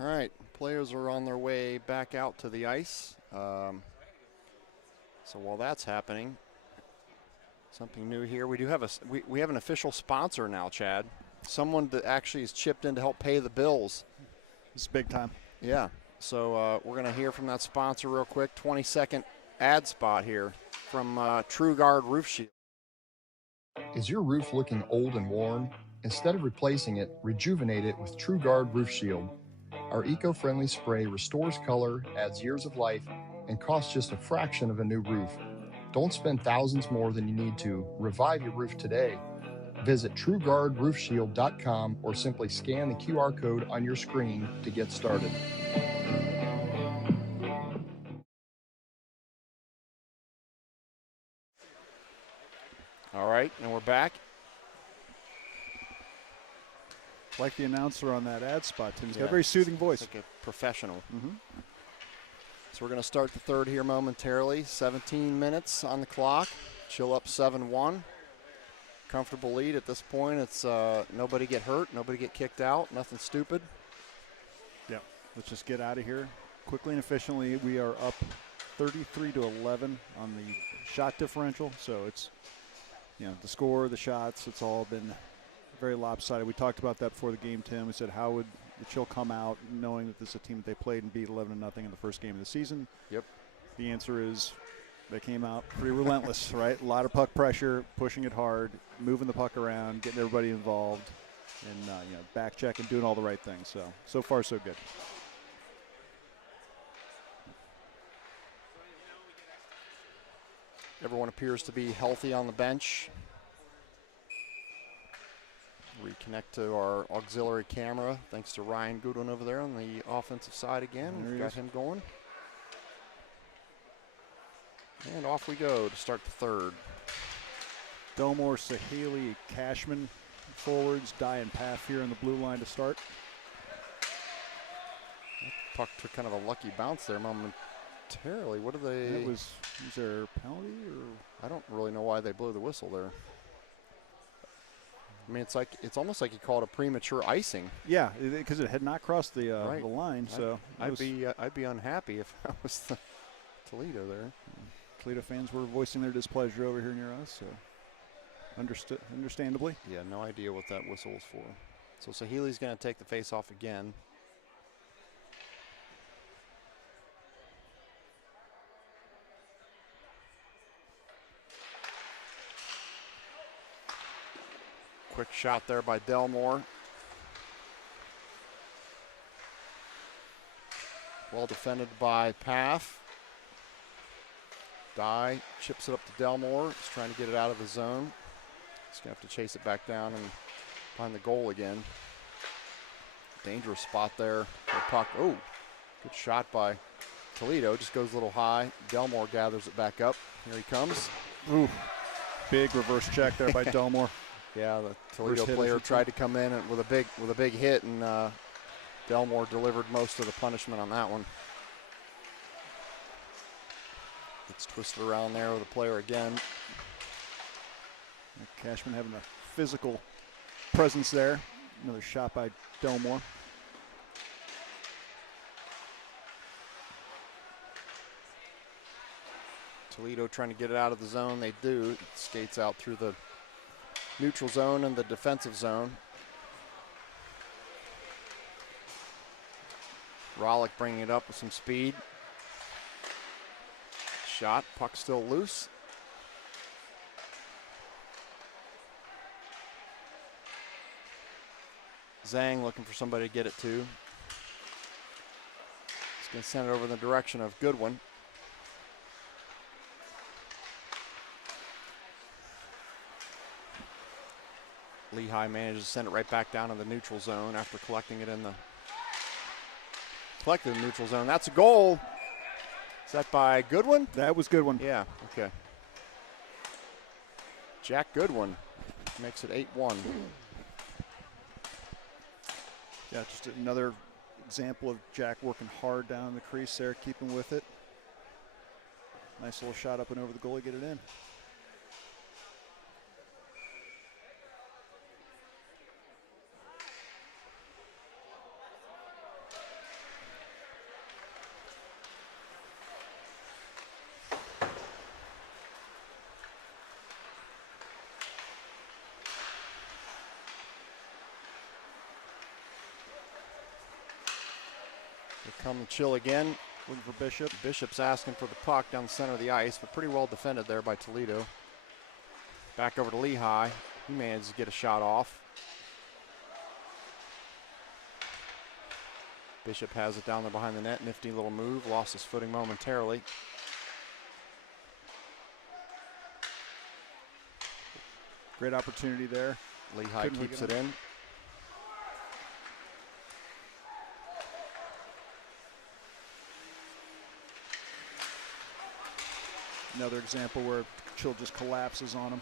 All right, players are on their way back out to the ice. So while that's happening, something new here. We do have we have an official sponsor now, Chad. Someone that actually has chipped in to help pay the bills. It's big time. Yeah. So we're going to hear from that sponsor real quick. 20-second ad spot here from TrueGuard Roof Shield. Is your roof looking old and worn? Instead of replacing it, rejuvenate it with TrueGuard Roof Shield. Our eco-friendly spray restores color, adds years of life, and costs just a fraction of a new roof. Don't spend thousands more than you need to. Revive your roof today. Visit TrueGuardRoofShield.com or simply scan the QR code on your screen to get started. All right, and we're back. Like the announcer on that ad spot, Tim. He's got Yeah, a very soothing voice. Like a professional. Mm-hmm. So we're going to start the third here momentarily. 17 minutes on the clock. Chill up 7-1. Comfortable lead at this point. It's nobody get hurt, nobody get kicked out, nothing stupid. Yeah, let's just get out of here quickly and efficiently. We are up 33-11 on the shot differential. So it's, the score, the shots, it's all been very lopsided. We talked about that before the game, Tim. We said, how would the Chill come out knowing that this is a team that they played and beat 11-0 in the first game of the season? Yep. The answer is they came out pretty relentless, right? A lot of puck pressure, pushing it hard, moving the puck around, getting everybody involved, and back checking, doing all the right things. So far, so good. Everyone appears to be healthy on the bench. Reconnect to our auxiliary camera, thanks to Ryan Goodwin over there on the offensive side again. We've got him going. And off we go to start the third. Delmore, Saheli, Cashman forwards, Dye and Paff here on the blue line to start. Puck took kind of a lucky bounce there momentarily. What are they? Was there a penalty? Or? I don't really know why they blew the whistle there. I mean, it's almost like he called a premature icing. Yeah, because it had not crossed the right. the line. So I'd be unhappy if I was the Toledo there. Toledo fans were voicing their displeasure over here near us, so understandably. Yeah, no idea what that whistle was for. So Saheli's going to take the face off again. Quick shot there by Delmore. Well defended by Paff. Dye chips it up to Delmore. He's trying to get it out of the zone. He's going to have to chase it back down and find the goal again. Dangerous spot there for the puck. Oh, good shot by Toledo. Just goes a little high. Delmore gathers it back up. Here he comes. Ooh, big reverse check there by Delmore. Yeah, the Toledo player tried to come in with a big hit, and Delmore delivered most of the punishment on that one. It's twisted around there with the player again. Cashman having a physical presence there. Another shot by Delmore. Toledo trying to get it out of the zone. They do. It skates out through the neutral zone and the defensive zone. Rollick bringing it up with some speed. Shot, puck still loose. Zhang looking for somebody to get it to. He's going to send it over in the direction of Goodwin. Lehigh manages to send it right back down in the neutral zone after collecting it in the neutral zone. That's a goal. Is that by Goodwin? That was Goodwin. Yeah, okay. Jack Goodwin makes it 8-1. Yeah, just another example of Jack working hard down in the crease there, keeping with it. Nice little shot up and over the goalie, get it in. Here come the Chill again. Looking for Bishop. Bishop's asking for the puck down the center of the ice, but pretty well defended there by Toledo. Back over to Lehigh. He manages to get a shot off. Bishop has it down there behind the net. Nifty little move. Lost his footing momentarily. Great opportunity there. Lehigh keeps it in. Another example where Chill just collapses on him.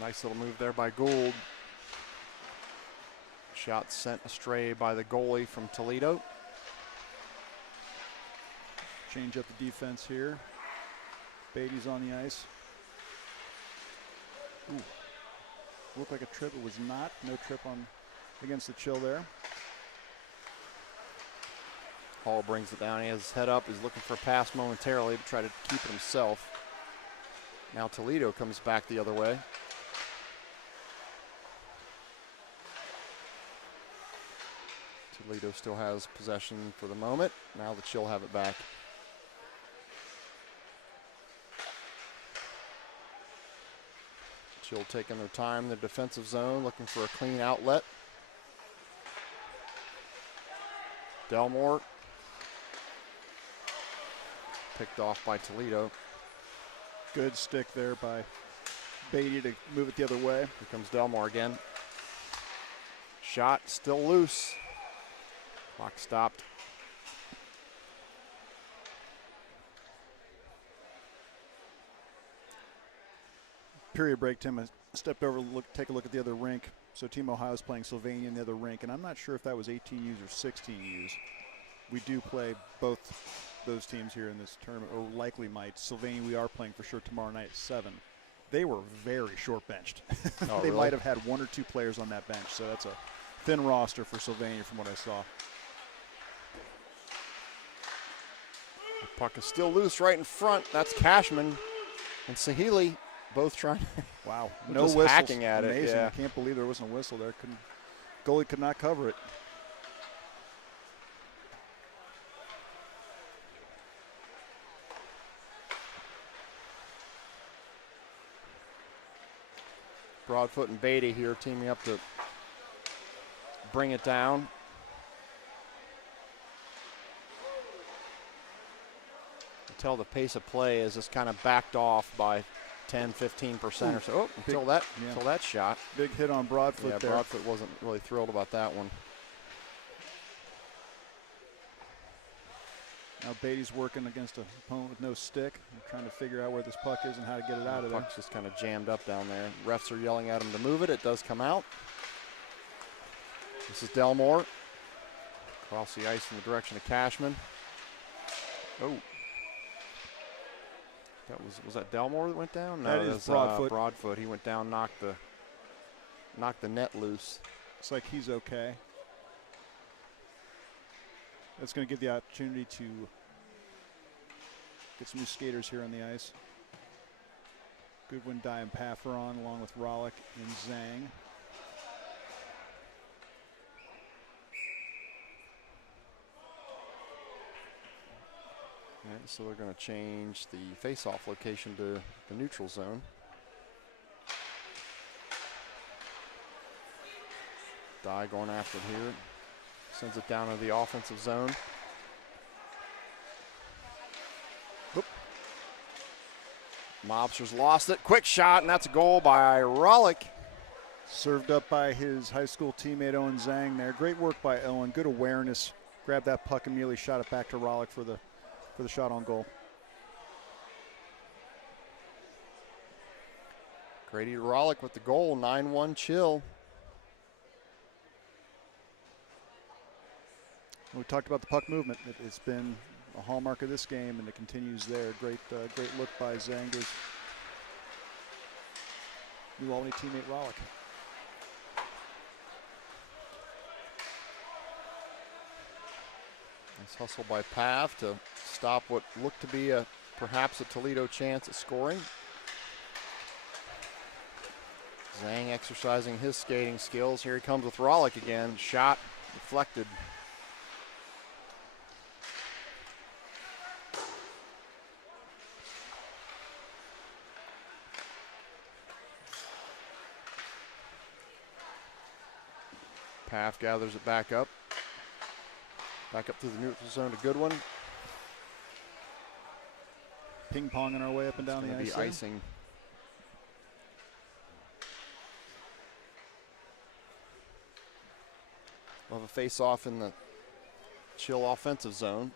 Nice little move there by Gould. Shot sent astray by the goalie from Toledo. Change up the defense here. Beatty's on the ice. Ooh. Looked like a trip. It was not. No trip on against the Chill there. Hall brings it down. He has his head up. He's looking for a pass momentarily to try to keep it himself. Now Toledo comes back the other way. Toledo still has possession for the moment. Now the Chill have it back. Chill taking their time in the defensive zone, looking for a clean outlet. Delmore picked off by Toledo. Good stick there by Beatty to move it the other way. Here comes Delmore again. Shot still loose. Clock stopped. Period break, Tim stepped over to take a look at the other rink. So Team Ohio is playing Sylvania in the other rink, and I'm not sure if that was 18Us or 16Us. We do play both those teams here in this tournament, or likely might. Sylvania we are playing for sure tomorrow night at 7. They were very short benched. Oh, they really? might have had 1 or 2 players on that bench, so that's a thin roster for Sylvania from what I saw. The puck is still loose right in front. That's Cashman and Sahili both trying. Wow, no no just whistles. hacking at Amazing. it. Yeah. I can't believe there wasn't a whistle there. Goalie could not cover it. Broadfoot and Beatty here teaming up to bring it down. Until the pace of play is just kind of backed off by 10, 15% or so. Oh, until that shot. Big hit on Broadfoot Yeah, there. Broadfoot wasn't really thrilled about that one. Now Beatty's working against an opponent with no stick, trying to figure out where this puck is and how to get it out of there. Puck's just kind of jammed up down there. Refs are yelling at him to move it. It does come out. This is Delmore. Across the ice in the direction of Cashman. Oh. Was that Delmore that went down? No, that it is was Broadfoot. Broadfoot. He went down, knocked the net loose. Looks like he's okay. That's going to give the opportunity to get some new skaters here on the ice. Goodwin, Dye, and Pafferon, along with Rollick and Zhang. Right, so they're going to change the face-off location to the neutral zone. Dye going after it here. Sends it down to the offensive zone. Oop. Mobsters lost it. Quick shot, and that's a goal by Rollick. Served up by his high school teammate Owen Zhang there. Great work by Owen. Good awareness. Grabbed that puck, immediately shot it back to Rollick for the shot on goal. Grady Rollick with the goal. 9-1 Chill. We talked about the puck movement. It's been a hallmark of this game, and it continues there. Great look by Zanger's New Albany teammate Rollick. Nice hustle by Pav to stop what looked to be perhaps a Toledo chance at scoring. Zhang exercising his skating skills. Here he comes with Rollick again. Shot deflected. Half gathers it back up. Back up through the neutral zone to Goodwin. Ping-ponging our way up and down the ice. Be icing. We'll have a face-off in the Chill offensive zone.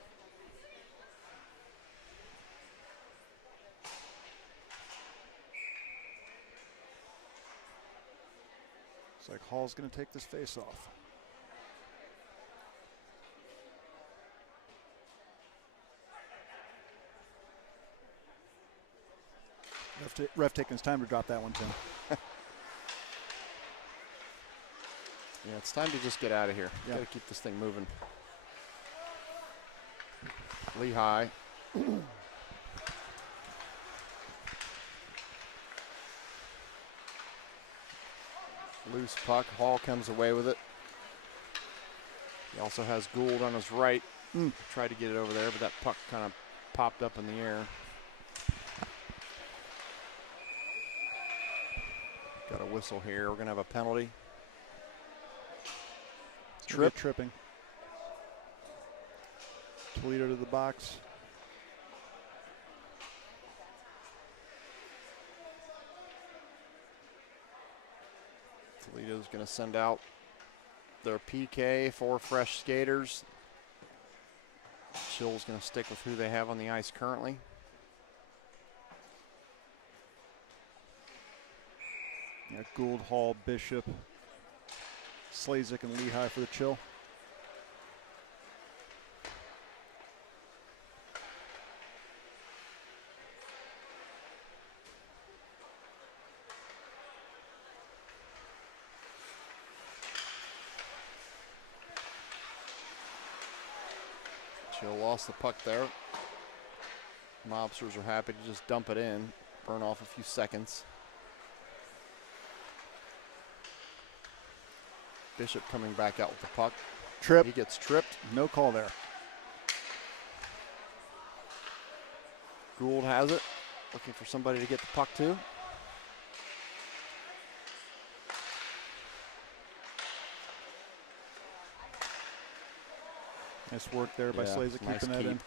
Looks like Hall's going to take this face-off. Ref taking his time to drop that one, Tim. Yeah, it's time to just get out of here. Yep. Got to keep this thing moving. Lehigh. Loose puck. Hall comes away with it. He also has Gould on his right. Tried to get it over there, but that puck kind of popped up in the air. Got a whistle here. We're going to have a penalty. Tripping. Toledo to the box. Toledo's going to send out their PK for fresh skaters. Chill's going to stick with who they have on the ice currently. Yeah, Gould, Hall, Bishop, Slazik, and Lehigh for the Chill. Chill lost the puck there. Mobsters are happy to just dump it in, burn off a few seconds. Bishop coming back out with the puck. Trip. He gets tripped. No call there. Gould has it. Looking for somebody to get the puck to. Nice work there by Slazik, nice keeping that in.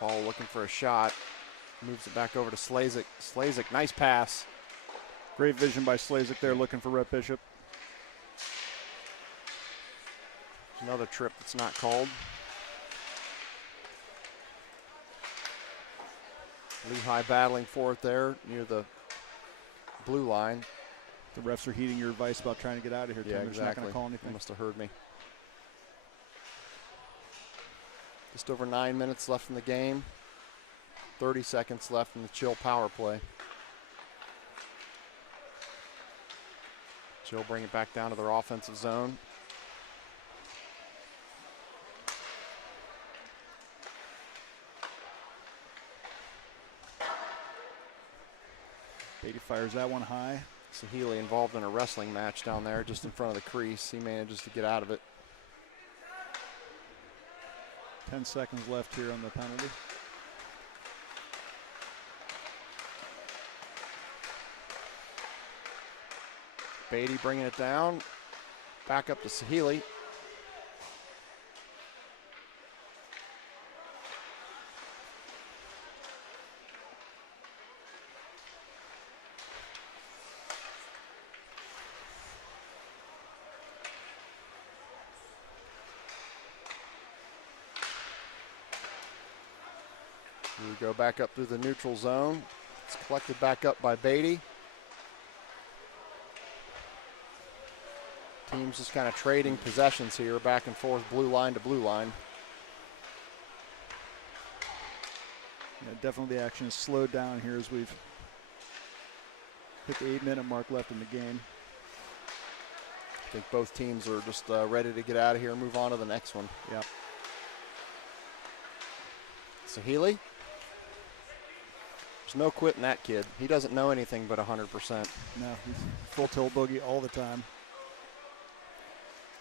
Hall looking for a shot. Moves it back over to Slazik. Slazik, nice pass. Great vision by Slazik there, looking for Rhett Bishop. Another trip that's not called. Lehigh battling for it there near the blue line. The refs are heeding your advice about trying to get out of here, Tim. Yeah, They're exactly. not going to call anything. They must have heard me. Just over 9 minutes left in the game. 30 seconds left in the Chill power play. Chill bring it back down to their offensive zone. Beatty fires that one high. Sahili involved in a wrestling match down there just in front of the crease. He manages to get out of it. 10 seconds left here on the penalty. Beatty bringing it down. Back up to Sahili. We go back up through the neutral zone. It's collected back up by Beatty. Teams just kind of trading possessions here, back and forth, blue line to blue line. Yeah, definitely the action is slowed down here as we've hit the 8-minute mark left in the game. I think both teams are just ready to get out of here and move on to the next one. Yep. Sahili. There's no quitting that kid. He doesn't know anything but 100%. No, he's full tilt boogie all the time.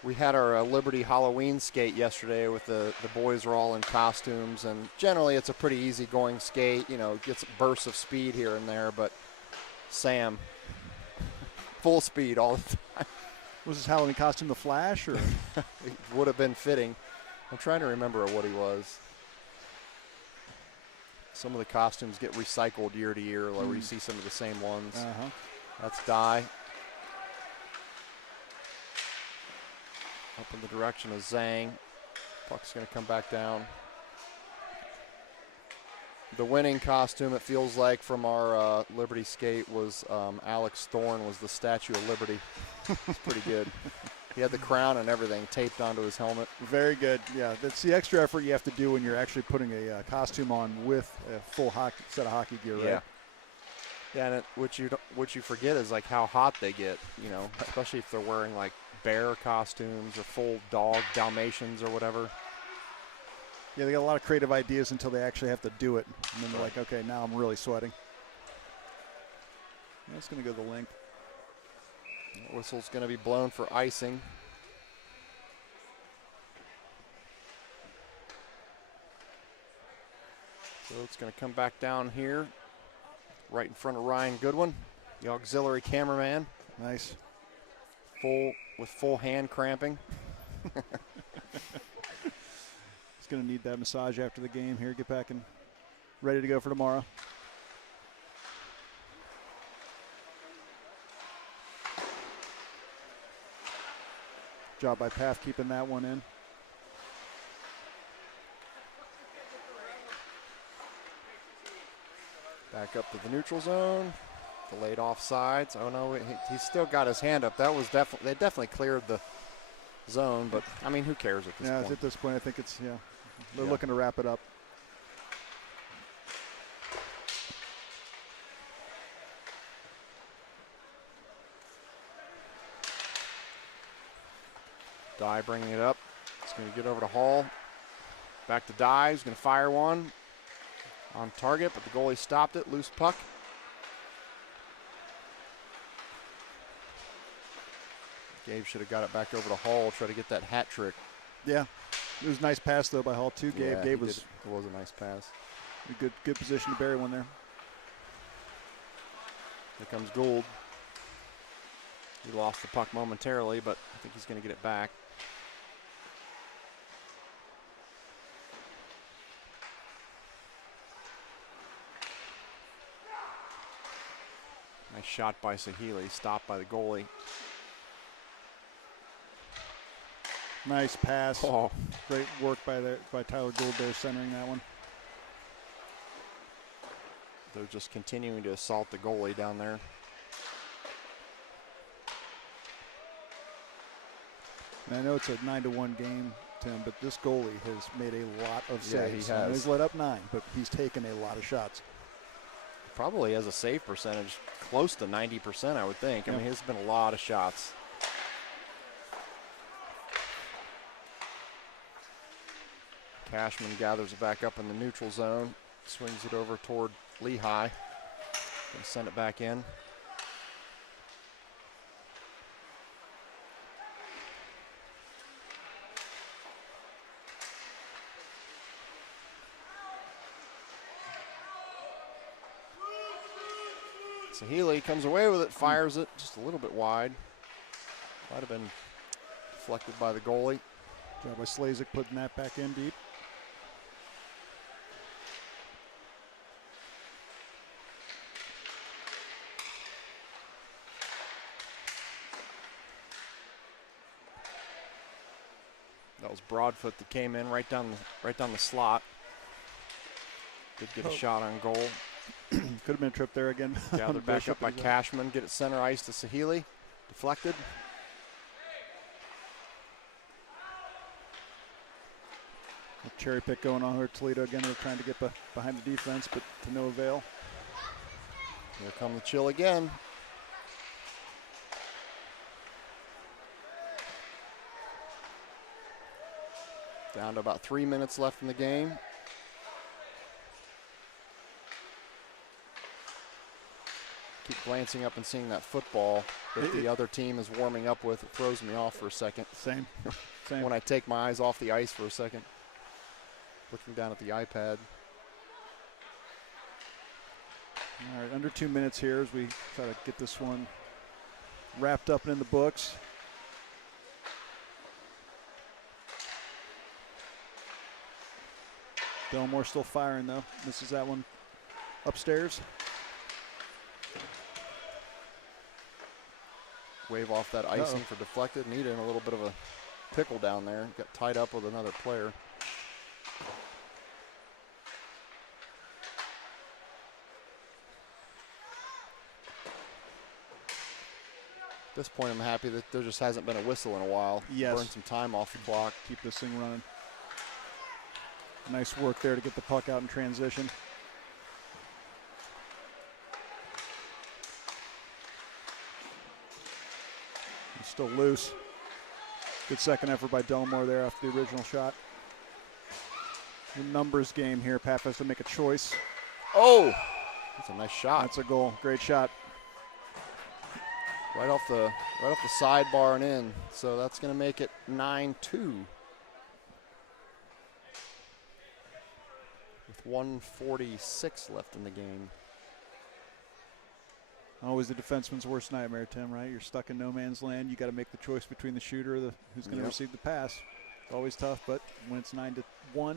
We had our Liberty Halloween skate yesterday with the boys were all in costumes, and generally it's a pretty easy going skate, you know, gets bursts of speed here and there, but Sam full speed all the time. Was his Halloween costume the Flash, or? It would have been fitting. I'm trying to remember what he was. Some of the costumes get recycled year to year, where you see some of the same ones. That's Dye. Up in the direction of Zhang. Puck's going to come back down. The winning costume, it feels like, from our Liberty skate was Alex Thorne was the Statue of Liberty. It's pretty good. He had the crown and everything taped onto his helmet. Very good. Yeah, that's the extra effort you have to do when you're actually putting a costume on with a full set of hockey gear, right? Yeah, and what you forget is like how hot they get, you know, especially if they're wearing like bear costumes or full dog Dalmatians or whatever. Yeah, they got a lot of creative ideas until they actually have to do it. And then they're like, okay, now I'm really sweating. That's going to go the length. Whistle's going to be blown for icing. So it's going to come back down here, right in front of Ryan Goodwin, the auxiliary cameraman. Nice. With full hand cramping. He's going to need that massage after the game here. Get back and ready to go for tomorrow. Job by Path keeping that one in. Back up to the neutral zone. Delayed offsides. Oh no, he's still got his hand up. That was they definitely cleared the zone, but I mean, who cares at this point? Yeah, at this point, I think it's they're looking to wrap it up. Dye bringing it up. It's going to get over to Hall. Back to Dye. He's going to fire one on target, but the goalie stopped it. Loose puck. Gabe should have got it back over to Hall, try to get that hat trick. Yeah, it was a nice pass though by Hall too. Gabe. Yeah, Gabe was it was a nice pass. A good position to bury one there. Here comes Gould. He lost the puck momentarily, but I think he's going to get it back. Nice shot by Sahili, stopped by the goalie. Nice pass. Oh. Great work by Tyler Gould there, centering that one. They're just continuing to assault the goalie down there. And I know it's a 9-1 game, Tim, but this goalie has made a lot of saves. Yeah, he has. He's let up 9, but he's taken a lot of shots. Probably has a save percentage close to 90%, I would think. I mean, there's been a lot of shots. Cashman gathers it back up in the neutral zone, swings it over toward Lehigh, and send it back in. Sahili comes away with it, fires it just a little bit wide. Might have been deflected by the goalie. Job by Slazik putting that back in deep. That was Broadfoot that came in right down the slot. Did get a shot on goal. Could have been a trip there again. Gathered back up by Cashman. Get it center ice to Sahili. Deflected. A cherry pick going on here at Toledo again. They're trying to get behind the defense, but to no avail. Here come the chill again. Down to about 3 minutes left in the game. Keep glancing up and seeing that football that the other team is warming up with. It throws me off for a second. Same. When I take my eyes off the ice for a second. Looking down at the iPad. All right, under 2 minutes here as we try to get this one wrapped up and in the books. Delmore still firing, though. Misses that one upstairs. Wave off that icing for deflected. Nita in a little bit of a pickle down there. Got tied up with another player. At this point, I'm happy that there just hasn't been a whistle in a while. Yes. Burn some time off the clock. Keep this thing running. Nice work there to get the puck out in transition. He's still loose. Good second effort by Delmore there after the original shot. The numbers game here. Paf has to make a choice. Oh, that's a nice shot. That's a goal. Great shot. Right off the sidebar and in. So that's going to make it 9-2. With 1:46 left in the game. Always the defenseman's worst nightmare, Tim, right? You're stuck in no man's land. You got to make the choice between the shooter or who's going to receive the pass. It's always tough, but when it's 9-1, a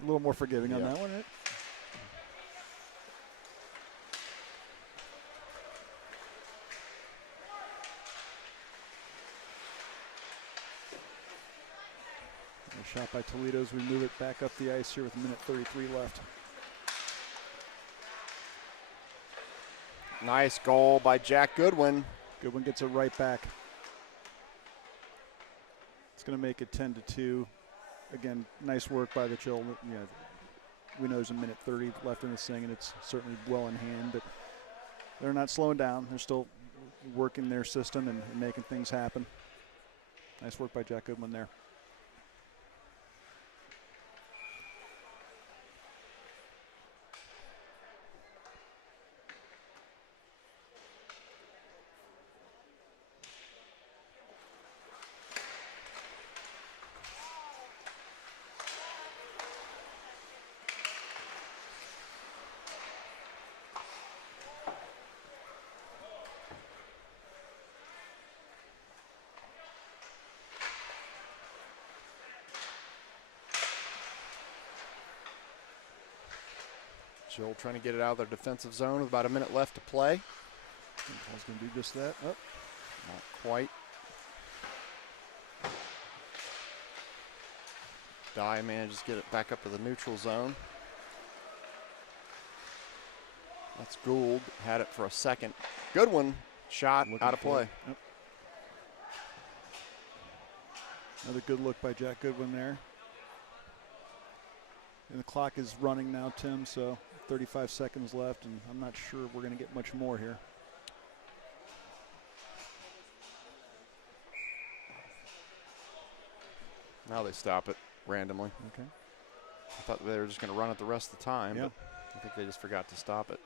little more forgiving on that one, right? Shot by Toledo as we move it back up the ice here with 1:33 left. Nice goal by Jack Goodwin. Goodwin gets it right back. It's going to make it 10-2. Again, nice work by the Chill. You know, we know there's 1:30 left in this thing, and it's certainly well in hand, but they're not slowing down. They're still working their system and making things happen. Nice work by Jack Goodwin there. Chill trying to get it out of their defensive zone with about a minute left to play. Paul's going to do just that. Oh. Not quite. Dye manages to get it back up to the neutral zone. That's Gould. Had it for a second. Good one. Shot out of play. Yep. Another good look by Jack Goodwin there. And the clock is running now, Tim, so 35 seconds left, and I'm not sure we're going to get much more here. Now they stop it randomly. Okay. I thought they were just going to run it the rest of the time, Yeah. but I think they just forgot to stop it.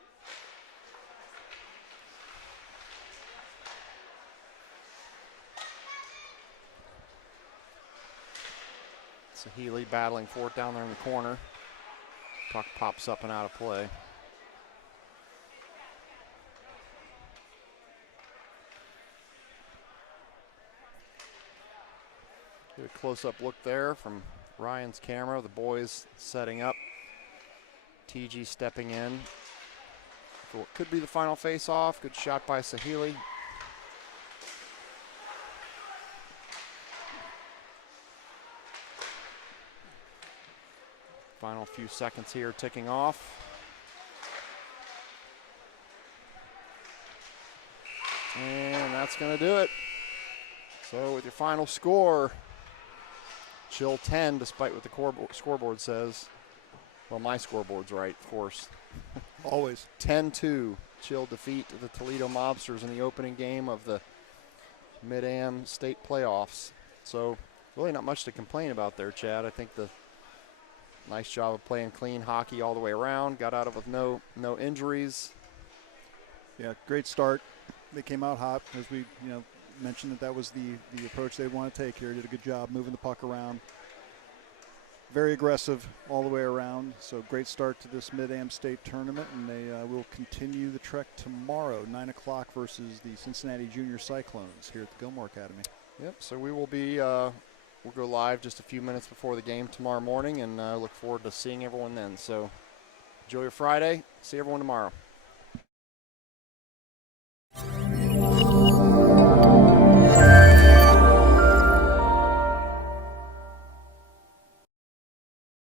Healy battling for it down there in the corner. Puck pops up and out of play. Get a close-up look there from Ryan's camera. The boys setting up. TG stepping in. For what could be the final face-off. Good shot by Sahili. Final few seconds here ticking off. And that's going to do it. So with your final score, Chill 10, despite what the scoreboard says. Well, my scoreboard's right, of course. Always. 10-2, Chill defeat the Toledo Mobsters in the opening game of the Mid-Am state playoffs. So really not much to complain about there, Chad. I think the nice job of playing clean hockey all the way around. Got out of it with no injuries. Yeah, great start. They came out hot, as we mentioned that was the approach they want to take here. Did a good job moving the puck around. very aggressive all the way around. So great start to this Mid-Am State tournament, and they will continue the trek tomorrow, 9 o'clock versus the Cincinnati Junior Cyclones here at the Gilmore Academy. Yep, so we will be, we'll go live just a few minutes before the game tomorrow morning, and look forward to seeing everyone then. So enjoy your Friday. See everyone tomorrow.